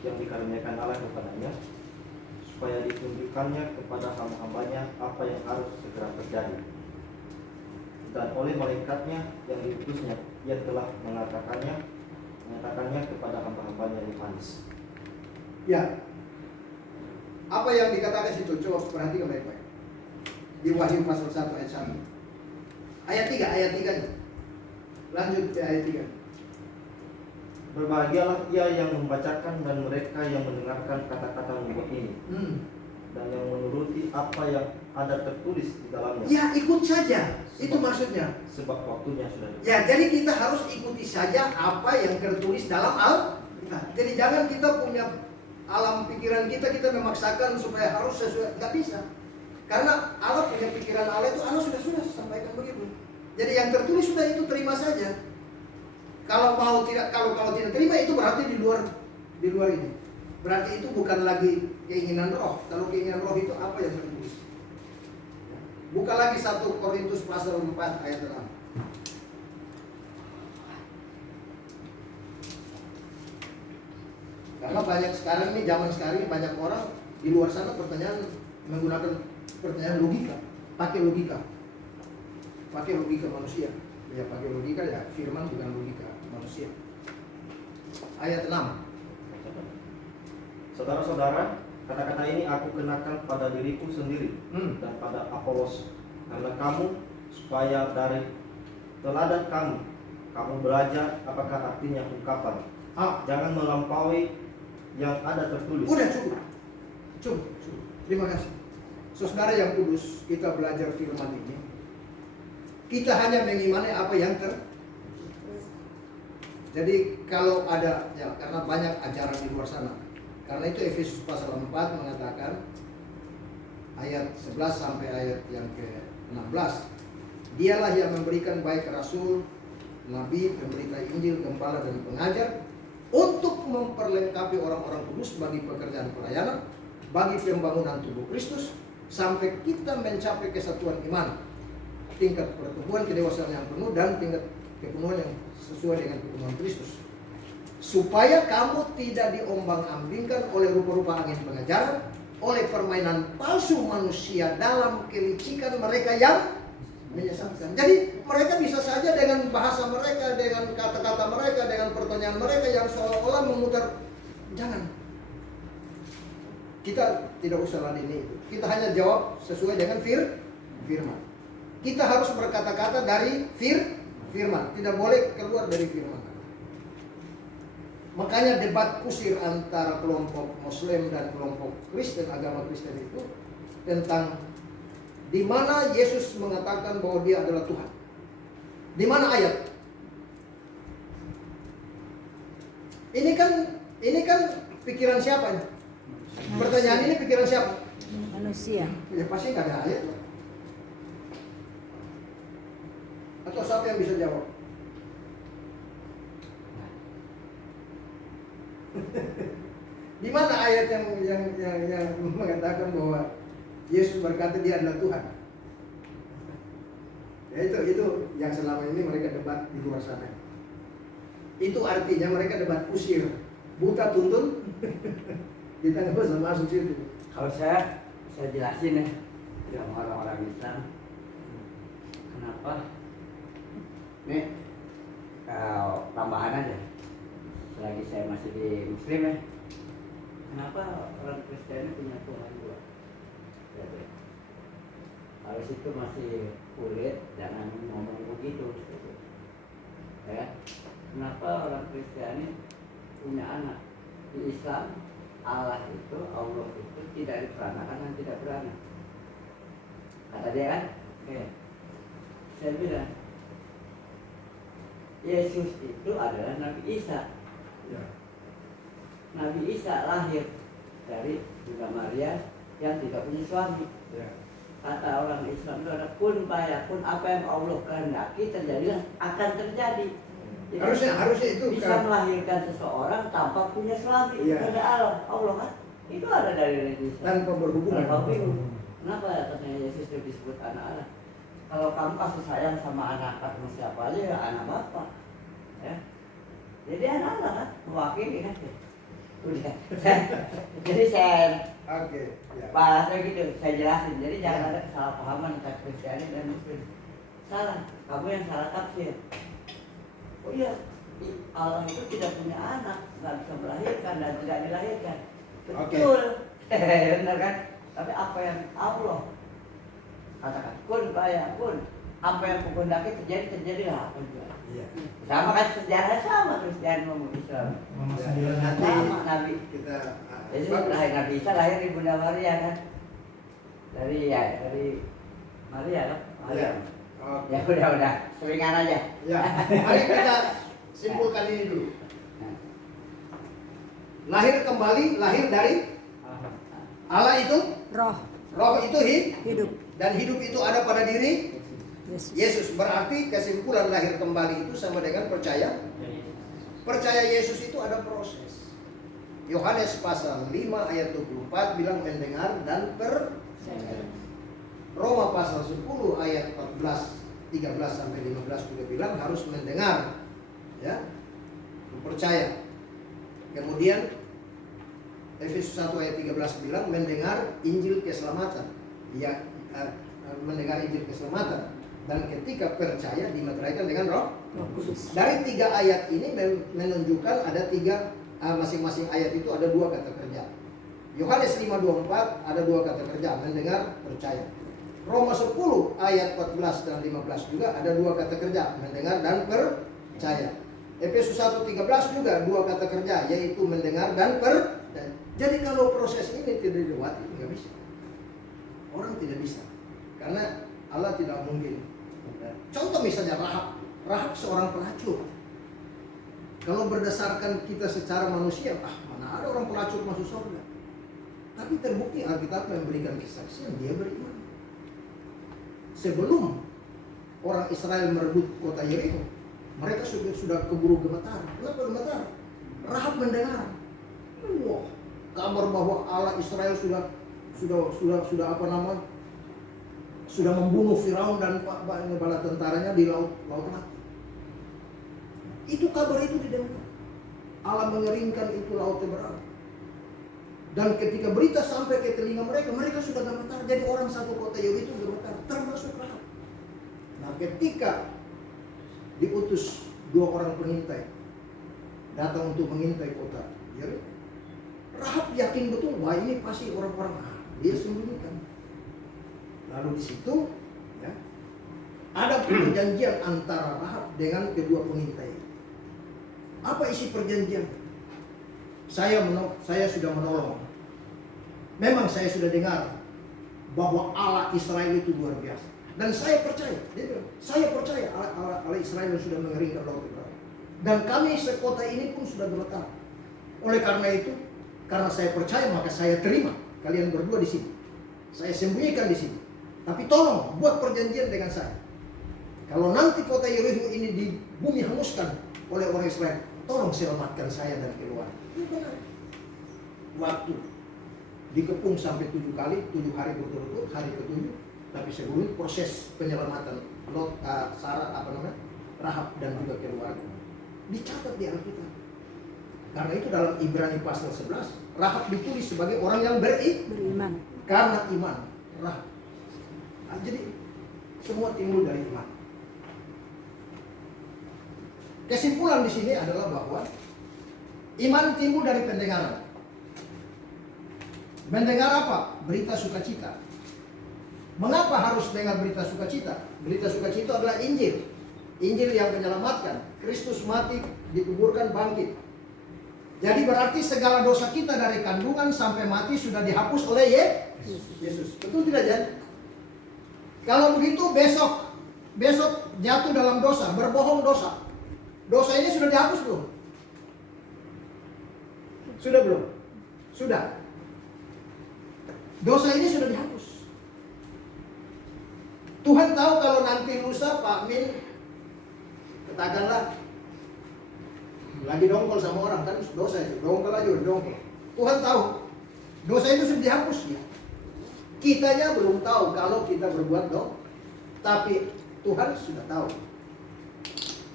yang dikaruniakan Allah kepadanya, supaya ditunjukkannya kepada hamba-hambanya apa yang harus segera terjadi. Dan oleh malaikatnya yang diutusnya, ia telah mengatakannya kepada hamba-hambanya Yohanes. Ya, apa yang dikatakan situ? Coba perhatikan baik-baik. Di Wahyu pasal 1 ayat 1. Ayat 3 lanjut ke ayat 3. Berbahagialah ia yang membacakan dan mereka yang mendengarkan kata-kata nubuat ini, dan yang menuruti apa yang ada tertulis di dalamnya. Ya, ikut saja. Itu maksudnya. Sebab waktunya sudah dekat. Ya, jadi kita harus ikuti saja apa yang tertulis dalam Alkitab. Jadi jangan kita punya alam pikiran kita memaksakan supaya harus sesuai. Nggak bisa. Karena Allah punya pikiran Allah itu Allah sudah sampaikan begitu. Jadi yang tertulis sudah itu terima saja. Kalau tidak terima itu berarti di luar ini. Berarti itu bukan lagi keinginan roh. Kalau keinginan roh itu apa yang tertulis? Buka lagi 1 Korintus pasal 4 ayat 6. Karena banyak sekarang ini, zaman sekarang ini banyak orang di luar sana menggunakan pertanyaan logika, pakai logika manusia. Ya, pakai logika ya, firman bukan logika manusia. Ayat 6. Saudara-saudara, kata-kata ini aku kenakan pada diriku sendiri dan pada Apolos, karena kamu, supaya dari teladan kamu belajar apakah artinya ungkapan. Jangan melampaui yang ada tertulis. Udah cukup. Terima kasih. Saudara yang kudus, kita belajar firman ini. Kita hanya mengimani apa yang Jadi kalau ada, ya, karena banyak ajaran di luar sana. Karena itu Efesus pasal 4 mengatakan ayat 11 sampai ayat yang ke-16. Dialah yang memberikan baik rasul, nabi, pemberita Injil, gembala dan pengajar untuk memperlengkapi orang-orang kudus bagi pekerjaan pelayanan, bagi pembangunan tubuh Kristus sampai kita mencapai kesatuan iman, tingkat pertumbuhan kedewasaan yang penuh dan tingkat kepenuhan yang sesuai dengan kepenuhan Kristus, supaya kamu tidak diombang-ambingkan oleh rupa-rupa angin pengajaran, oleh permainan palsu manusia dalam kelicikan mereka yang menyesatkan. Jadi mereka bisa saja dengan bahasa mereka, dengan kata-kata mereka, dengan pertanyaan mereka yang seolah-olah memutar. Jangan. Kita tidak usah ladeni itu. Kita hanya jawab sesuai dengan firman. Kita harus berkata-kata dari firman. Tidak boleh keluar dari firman. Makanya debat kusir antara kelompok Muslim dan kelompok Kristen, agama Kristen itu tentang di mana Yesus mengatakan bahwa dia adalah Tuhan. Di mana ayat? Ini kan pikiran siapa ini? Pertanyaan ini pikiran siapa? Manusia. Ya pasti nggak ada ayat. Atau siapa yang bisa jawab? Di mana ayat yang mengatakan bahwa Yesus berkata dia adalah Tuhan? Ya itu yang selama ini mereka debat di luar sana. Itu artinya mereka debat kusir, buta tuntun. Kita nggak bisa masuk situ. Kalau saya jelasin ya sama orang-orang Islam kenapa nih tambahan aja selagi saya masih di Muslim ya, kenapa orang Kristen punya Tuhan dua? Kalau itu masih kulit jangan ngomong begitu ya. Kenapa orang Kristen punya anak? Di Islam Allah itu, Allah itu tidak diperanakan dan tidak beranak. Kata dia kan? Oke. Saya bilang Yesus itu adalah Nabi Isa. Ya. Nabi Isa lahir dari Bunda Maria yang tidak punya suami. Ya. Kata orang Islam itu ada kun fayakun, apa yang Allah kehendaki terjadilah akan terjadi. Jadi, harusnya itu bisa melahirkan seseorang tanpa punya suami. Iya. Ada Allah kan? Itu ada dari Islam. tanpa berhubungan. Tanpa bingung. Kenapa katanya Yesus itu disebut anak Allah? Kalau kamu kasih sayang sama anak kamu siapa aja ya anak bapak. Ya. Jadi anak Allah kan mewakili kan. Udah. Jadi saya Oke. Ya. bahasa gitu, saya jelasin. Jadi jangan ada kesalahpahaman antara Kristiani dan Muslim. Salah, kamu yang salah tafsir. Oh iya, Allah itu tidak punya anak, nggak bisa melahirkan dan tidak dilahirkan. Betul, benar kan? Tapi apa yang Allah katakan, kun fayakun, apa yang kukehendaki terjadilah apa juga. Iya. Sama kan sejarah sama Kristiani maupun Islam. Nanti Sama Nabi. kita Jadi lahir Nabi Isa lahir di Bunda Maria kan? Dari Maria kan? Maria. Oke. Ya udah, selingan aja. Ya, mari kita simpulkan ini dulu. Lahir kembali, lahir dari Allah itu, Roh. roh itu Hidup. dan hidup itu ada pada diri Yesus. Yesus. Berarti kesimpulan lahir kembali itu sama dengan percaya. Percaya Yesus itu ada proses. Yohanes pasal 5 ayat 24 bilang mendengar dan percaya. Roma pasal 10 ayat 14, 13 sampai 15 juga bilang harus mendengar, ya, percaya. Kemudian Efesus 1 ayat 13 bilang mendengar Injil keselamatan, ya, mendengar Injil keselamatan. Dan ketika percaya dimeteraikan dengan Roh Kudus. Dari 3 ayat ini menunjukkan ada 3, masing-masing ayat itu ada 2 kata kerja. Yohanes 5:24 ada 2 kata kerja, mendengar, percaya. Roma 10 ayat 14 dan 15 juga ada 2 kata kerja, mendengar dan percaya. Efesus 1:13 juga 2 kata kerja, yaitu mendengar dan percaya. Jadi kalau proses ini tidak dilewati, nggak bisa. Orang tidak bisa, karena Allah tidak mungkin. Contoh misalnya Rahab seorang pelacur. Kalau berdasarkan kita secara manusia, mana ada orang pelacur masuk surga? Tapi terbukti Alkitab memberikan kesaksian dia beriman. Sebelum orang Israel merebut kota Yeriko, mereka sudah keburu gemetar. Kenapa gemetar? Rahab mendengar. Wah, kabar bahwa Allah Israel sudah apa nama? Sudah membunuh Firaun dan bala tentaranya di laut Mati. Itu kabar itu didengar. Allah mengeringkan itu laut Teberau. Dan ketika berita sampai ke telinga mereka, mereka sudah gemetar. Jadi orang satu kota Yeriko itu gemetar, termasuk Rahab. Nah, ketika diutus 2 orang pengintai datang untuk mengintai kota Yeriko, Rahab yakin betul, wah ini pasti orang-orang dia sembunyikan. Lalu di situ ya, ada perjanjian antara Rahab dengan kedua pengintai. Apa isi perjanjian? Saya sudah menolong. Memang saya sudah dengar bahwa Allah Israel itu luar biasa. Dan saya percaya, dia bilang, saya percaya Allah Israel sudah mengeringkan laut Teberau. Dan kami sekota ini pun sudah berletak. Oleh karena itu, karena saya percaya maka saya terima kalian berdua di sini. Saya sembunyikan di sini. Tapi tolong buat perjanjian dengan saya. Kalau nanti kota Yeriko ini di bumi hanguskan oleh orang Israel, tolong selamatkan saya dan keluarga. Ini benar. Waktu dikepung sampai 7 kali, 7 hari berturut-turut, hari ke-7. Tapi sebelum proses penyelamatan Rahab dan juga keluarga dicatat di Alkitab. Karena itu dalam Ibrani pasal 11, Rahab ditulis sebagai orang yang beriman. Karena iman, Rahab. Nah, jadi semua timbul dari iman. Kesimpulan di sini adalah bahwa iman timbul dari pendengaran. Mendengar apa? Berita sukacita. Mengapa harus dengar berita sukacita? Berita sukacita adalah Injil. Injil yang menyelamatkan. Kristus mati, dikuburkan, bangkit. Jadi berarti segala dosa kita dari kandungan sampai mati sudah dihapus oleh Yesus. Betul tidak, Jan? Kalau begitu besok jatuh dalam dosa, berbohong dosa. Dosa ini sudah dihapus belum? Sudah belum? Sudah. Dosa ini sudah dihapus. Tuhan tahu kalau nanti lusa Pak Min katakanlah lagi dongkol sama orang, kan dosa itu, dongkol aja, dongkol. Tuhan tahu dosa itu sudah dihapus ya. Kitanya belum tahu kalau kita berbuat dong, tapi Tuhan sudah tahu.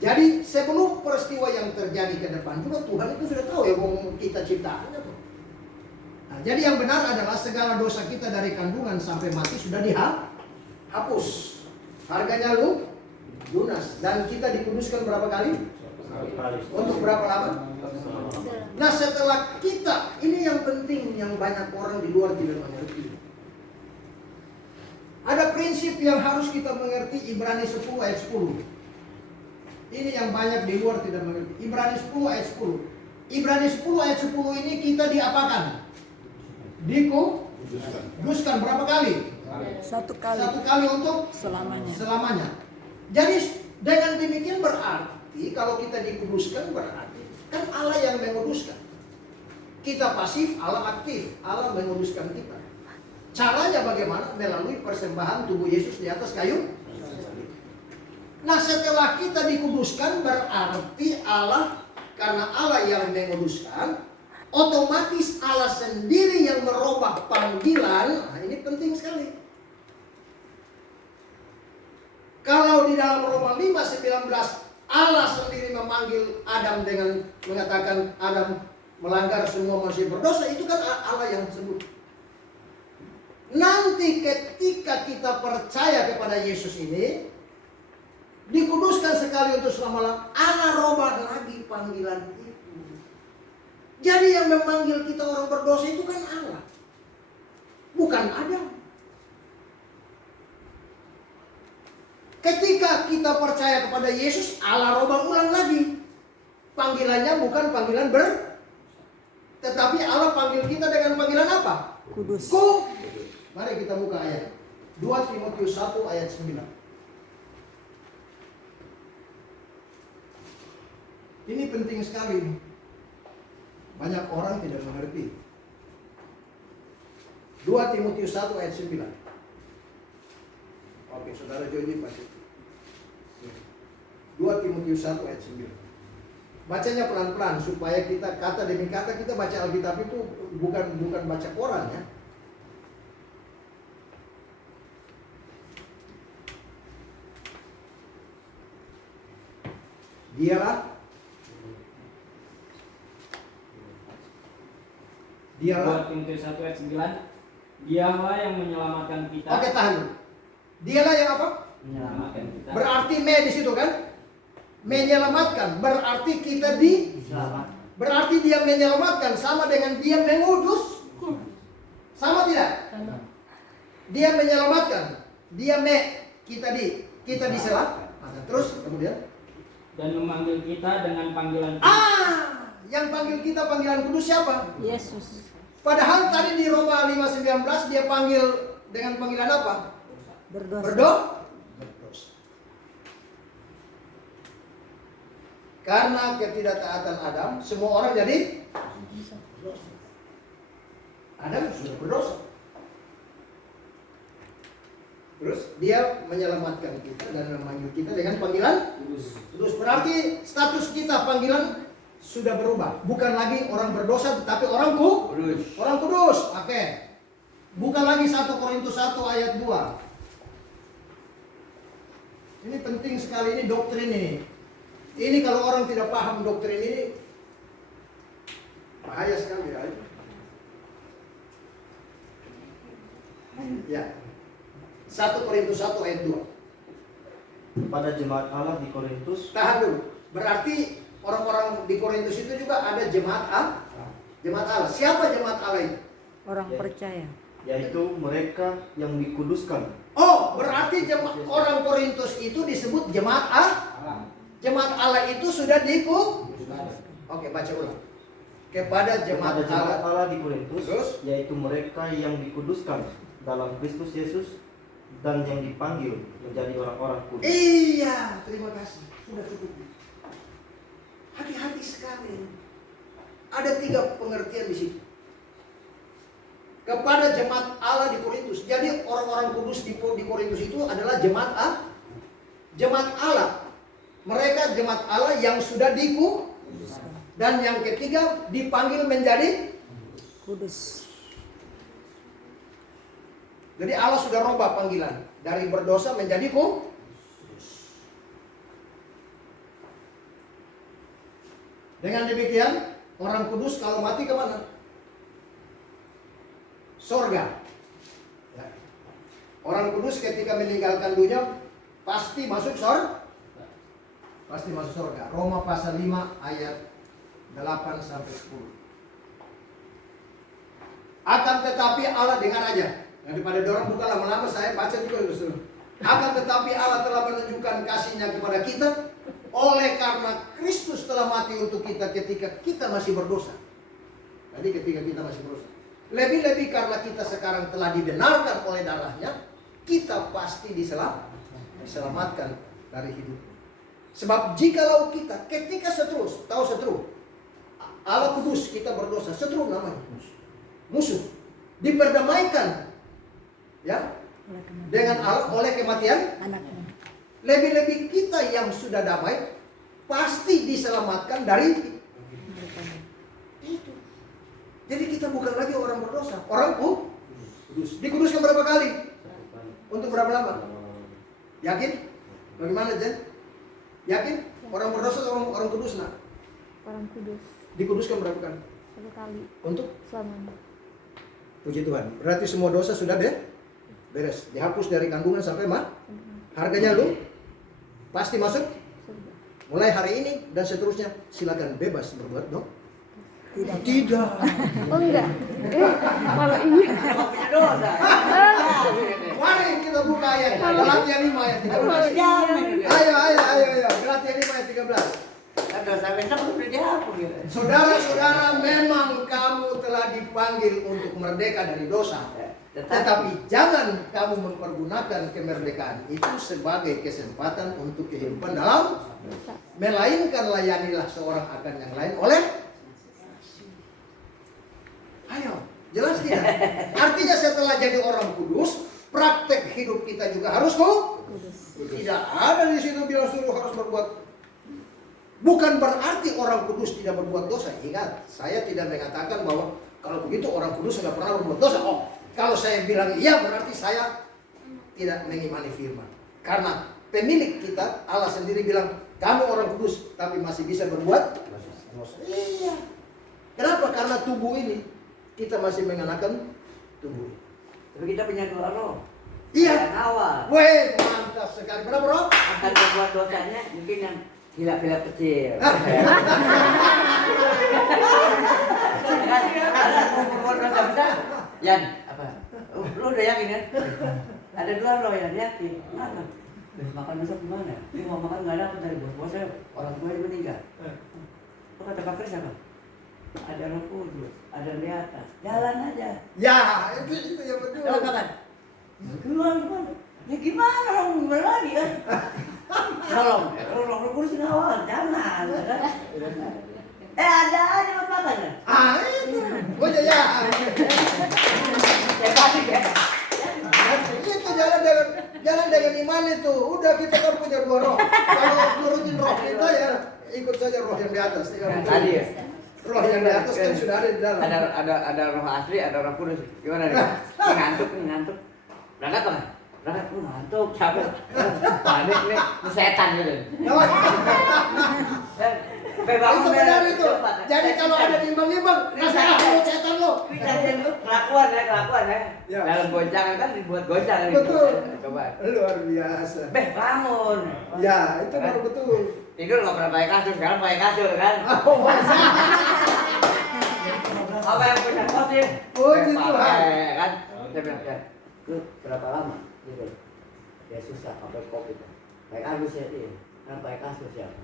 Jadi sebelum peristiwa yang terjadi ke depan juga Tuhan itu sudah tahu ya kita ciptaannya tuh. Nah, jadi yang benar adalah segala dosa kita dari kandungan sampai mati sudah dihapus. Harganya lunas. Dan kita dikuduskan berapa kali? Untuk berapa lama? Nah setelah kita, ini yang penting yang banyak orang di luar tidak mengerti. Ada prinsip yang harus kita mengerti, Ibrani 10 ayat 10. Ini yang banyak di luar tidak mengerti. Ibrani 10 ayat 10. Ibrani 10 ayat 10 ini kita diapakan? Dikuduskan berapa kali? 1 kali. 1 kali untuk selamanya. Jadi dengan demikian berarti kalau kita dikuduskan berarti kan Allah yang menguduskan. Kita pasif, Allah aktif. Allah menguduskan kita. Caranya bagaimana? Melalui persembahan tubuh Yesus di atas kayu. Nah setelah kita dikuduskan berarti Allah, karena Allah yang menguduskan, otomatis Allah sendiri yang merubah panggilan. Nah ini penting sekali. Kalau di dalam Roma 5:19 Allah sendiri memanggil Adam dengan mengatakan Adam melanggar semua manusia berdosa, itu kan Allah yang sebut. Nanti ketika kita percaya kepada Yesus ini, dikuduskan sekali untuk selama-lamanya, Allah robah lagi panggilan itu. Jadi yang memanggil kita orang berdosa itu kan Allah, bukan Adam. Ketika kita percaya kepada Yesus, Allah robah ulang lagi. Panggilannya bukan panggilan tetapi Allah panggil kita dengan panggilan apa? Kudus. Mari kita buka ayat 2 Timotius 1 ayat 9. Ini penting sekali. Banyak orang tidak mengerti. 2 Timotius 1 ayat 9. Oke, saudara Joni pasti. 2 Timotius 1 ayat 9. Bacanya pelan-pelan supaya kita kata demi kata kita baca Alkitab itu bukan baca koran ya. Dialah 2 Timotius 1 ayat 9. Dialah yang menyelamatkan kita. Oke, tahan dulu. Dialah yang apa? Menyelamatkan kita. Berarti di situ kan? Menyelamatkan. Berarti kita berarti dia menyelamatkan sama dengan dia mengutus. Sama tidak? Dia menyelamatkan. Dia kita diselamatkan. Terus kemudian Dan memanggil kita dengan panggilan yang panggil kita panggilan kudus siapa? Yesus. Padahal tadi di Roma 5:19 dia panggil dengan panggilan apa? Berdosa. Berdosa. Karena ketidaktaatan Adam, semua orang jadi berdosa. Adam sudah berdosa. Terus dia menyelamatkan kita dan memanggil kita dengan panggilan kudus. Berarti status kita panggilan sudah berubah. Bukan lagi orang berdosa tetapi orang kudus. Oke. Bukan lagi 1 Korintus 1 ayat 2. Ini penting sekali, ini doktrin ini. Ini kalau orang tidak paham doktrin ini bahaya sekali ya. Ya. 1 Korintus 1 ayat 2. Pada jemaat Allah di Korintus. Tahan dulu. Berarti orang-orang di Korintus itu juga ada jemaat Allah. Siapa jemaat Allah itu? Orang percaya. Yaitu mereka yang dikuduskan. Oh, berarti orang Korintus itu disebut jemaat Allah. Jemaat Allah itu sudah dikuduskan. Oke, baca ulang. Kepada jemaat Allah di Korintus, terus? Yaitu mereka yang dikuduskan dalam Kristus Yesus dan yang dipanggil menjadi orang-orang kudus. Iya, terima kasih. Sudah cukup. Hati-hati sekali. Ada 3 pengertian di situ. Kepada jemaat Allah di Korintus. Jadi orang-orang kudus di Korintus itu adalah jemaat Allah. Mereka jemaat Allah yang sudah dikuduskan. Dan yang ketiga dipanggil menjadi Kudus. Jadi Allah sudah rubah panggilan dari berdosa menjadi kudus. Dengan demikian orang kudus kalau mati kemana? Sorga. Ya. Orang kudus ketika meninggalkan dunia pasti masuk sorga. Pasti masuk sorga. Roma pasal 5 ayat 8 sampai 10. Akan tetapi Allah, dengar aja. Daripada dorong buka lama-lama saya baca juga justru. Akan tetapi Allah telah menunjukkan kasih-Nya kepada kita oleh karena Kristus telah mati untuk kita ketika kita masih berdosa. Jadi ketika kita masih berdosa. Lebih-lebih karena kita sekarang telah dibenarkan oleh darah-Nya, kita pasti diselamatkan dari hidup. Sebab jikalau kita ketika setru Allah kudus, kita berdosa, setru namanya musuh, diperdamaikan ya dengan Allah oleh kematian Anaknya. Lebih-lebih kita yang sudah damai pasti diselamatkan dari itu. Jadi kita bukan lagi orang berdosa, orang kudus. Dikuduskan berapa kali? Untuk berapa lama? Yakin? Bagaimana Jen? Yakin? Orang berdosa orang kudus nak? Orang kudus. Dikuduskan berapa kali? 1 kali. Untuk? Selamanya. Puji Tuhan. Berarti semua dosa sudah beres. Dihapus dari kandungan sampai harganya lu pasti masuk. Surga. Mulai hari ini dan seterusnya silakan bebas berbuat dong. Tidak. Oh enggak. Malah ini. Punya dosa. Mari kita buka ayat Galatia 5 ayat 13. Jamin juga. Ayo. Galatia 5 ayat 13. Kan dosa besar udah dihapus gitu. Saudara-saudara, memang kamu telah dipanggil untuk merdeka dari dosa. Tetapi jangan kamu mempergunakan kemerdekaan itu sebagai kesempatan untuk kehidupan dalam, melainkan layanilah seorang akan yang lain oleh. Ayo, jelas tidak? Artinya setelah jadi orang kudus, praktek hidup kita juga harus kudus. Tidak ada di situ bilang suruh harus berbuat Bukan berarti orang kudus tidak berbuat dosa. Ingat, saya tidak mengatakan bahwa kalau begitu orang kudus tidak pernah berbuat dosa. Oh, kalau saya bilang iya berarti saya tidak mengimani firman. Karena pemilik kita, Allah sendiri bilang, kamu orang kudus tapi masih bisa berbuat dosa. Iya. Kenapa? Karena tubuh ini kita masih mengenakan tubuh. Tapi kita punya dua roh. Iya. Awal. Weh, mantap sekali. Berapa bro? Akan berbuat dosanya mungkin yang hilap-hilap kecil. Ada berbuat dosa besar. Yan, apa? Lu udah yakin ya? Ada dua roh yang yakin. Mana? Makan besok gimana? Ini mau makan nggak dapat dari bos-bosnya. Orang tua yang meninggal. Lu kata Pak Kris apa? Ada Roh Kudus, ada di atas. Jalan aja. Ya, itu yang betul. Jalan makan. Gimana? Ya gimana orang gimana lagi kan? Tolong, Roh Kudus ngawal, jangan. Ada aja makan ya. Itu. Gua ya. Saya kasih ya. Itu jalan dengan iman itu. Udah kita kan punya dua roh. Kalau nurutin roh kita ya ikut saja roh yang di atas. Tadi ya. Roh yang di atas kan sudah ada di dalam. Ada roh asli, ada Roh Kudus. Gimana nih? Ngantuk. Berangkat apa? Berangkat ngantuk, capek. Panik nih, ini setan gitu. Itu benar itu. Jadi kalau ada timbang-timbang, rasakan lo setan lo. Bicara itu kelakuan ya. Dalam goncangan kan dibuat goncangan. Betul. Coba. Luar biasa. Bangun. Ya, itu baru betul. Tidur nggak pernah pakai kasur, sekarang pakai kasur kan? Apa yang punya kasur? Puji Tuhan. Kan? Saya bilang, ya, lu berapa lama? Gitu. Ya susah, pakai kopi. Pakai kasur ya, iya. Kan pakai kasur siapa?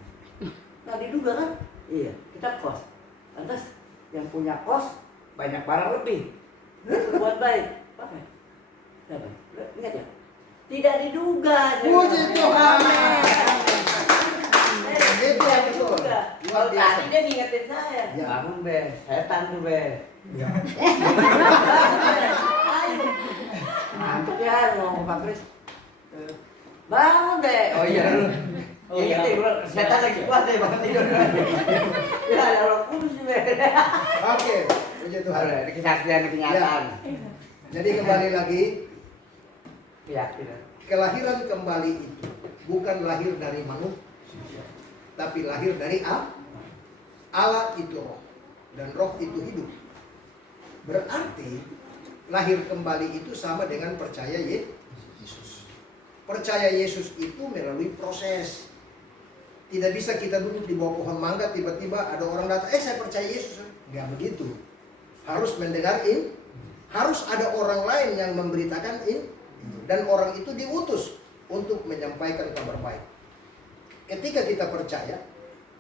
Nah diduga kan? Iya, kita kos. Lantas yang punya kos banyak barang lebih. Buat baik, pakai. Siapa? Ingat ya? Tidak diduga. Puji Tuhan. Itu yang betul. Kalau biasa. tadi dia ngingetin saya. Ya. Bangun be, setan tuh be. Ya. Ngantuk ya ngomong Pak Kris. Bangun be. Oh iya. Ingetin bro, setan lagi kuat deh bangun tidur. Ya ada Roh Kudus be. Oke, puji Tuhan. Ada kesaksian kenyataan. Jadi kembali lagi, Keyakinan. kelahiran kembali itu bukan lahir dari manusia, tapi lahir dari Allah. Allah itu roh dan roh itu hidup. Berarti lahir kembali itu sama dengan percaya Yesus. Percaya Yesus itu melalui proses. Tidak bisa kita duduk di bawah pohon mangga tiba-tiba ada orang datang, saya percaya Yesus. Enggak begitu. Harus mendengar ini. Harus ada orang lain yang memberitakan ini. Dan orang itu diutus untuk menyampaikan kabar baik. Ketika kita percaya,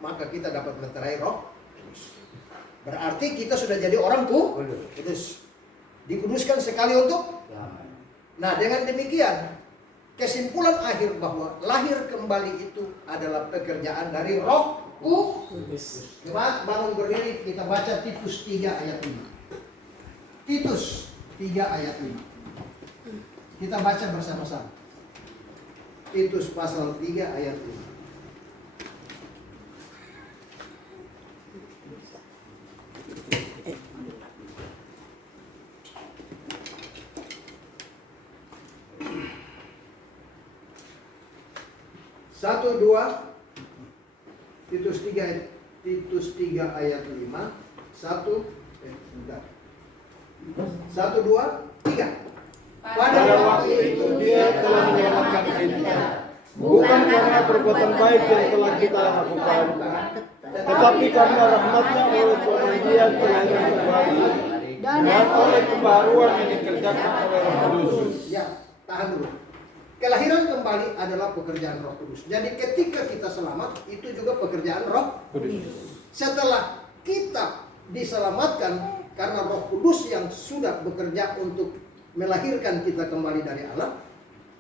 maka kita dapat meterai roh kudus. Berarti kita sudah jadi orang kudus. Dikuduskan sekali untuk. Nah, dengan demikian kesimpulan akhir bahwa lahir kembali itu adalah pekerjaan dari Roh Kudus. Coba bangun berdiri, kita baca Titus 3 ayat 5. Titus 3 ayat 5. Kita baca bersama-sama. Titus pasal 3 ayat 5. Satu dua, Titus 3 ayat 5. Satu dua tiga. Pada waktu itu dia telah menyelamatkan kita, bukan karena perbuatan baik yang telah kita lakukan, tetapi karena rahmatnya oleh pemberian kelahiran kembali dan oleh pembaharuan yang dikerjakan oleh Roh Kudus. Ya, tahan dulu. Kelahiran kembali adalah pekerjaan Roh Kudus. Jadi ketika kita selamat, itu juga pekerjaan Roh Kudus. Setelah kita diselamatkan karena Roh Kudus yang sudah bekerja untuk melahirkan kita kembali dari Allah,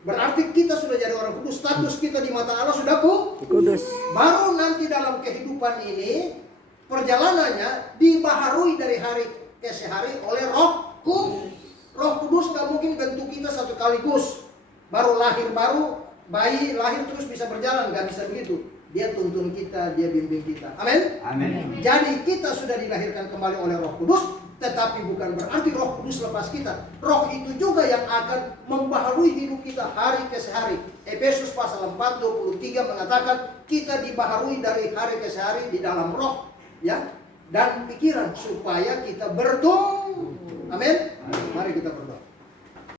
berarti kita sudah jadi orang kudus. Status kita di mata Allah sudah kudus. Baru nanti dalam kehidupan ini perjalanannya dibaharui dari hari ke hari oleh Roh Kudus. Roh Kudus nggak mungkin bentuk kita satu kaligus. Baru lahir baru bayi lahir terus bisa berjalan, nggak bisa begitu. Dia tuntun kita, dia bimbing kita. Amin. Amin. Jadi kita sudah dilahirkan kembali oleh Roh Kudus, tetapi bukan berarti Roh Kudus lepas kita. Roh itu juga yang akan membaharui hidup kita hari ke hari. Efesus pasal 4:23 mengatakan kita dibaharui dari hari ke hari di dalam roh, ya, dan pikiran supaya kita bertumbuh. Amin. Mari kita berdoa.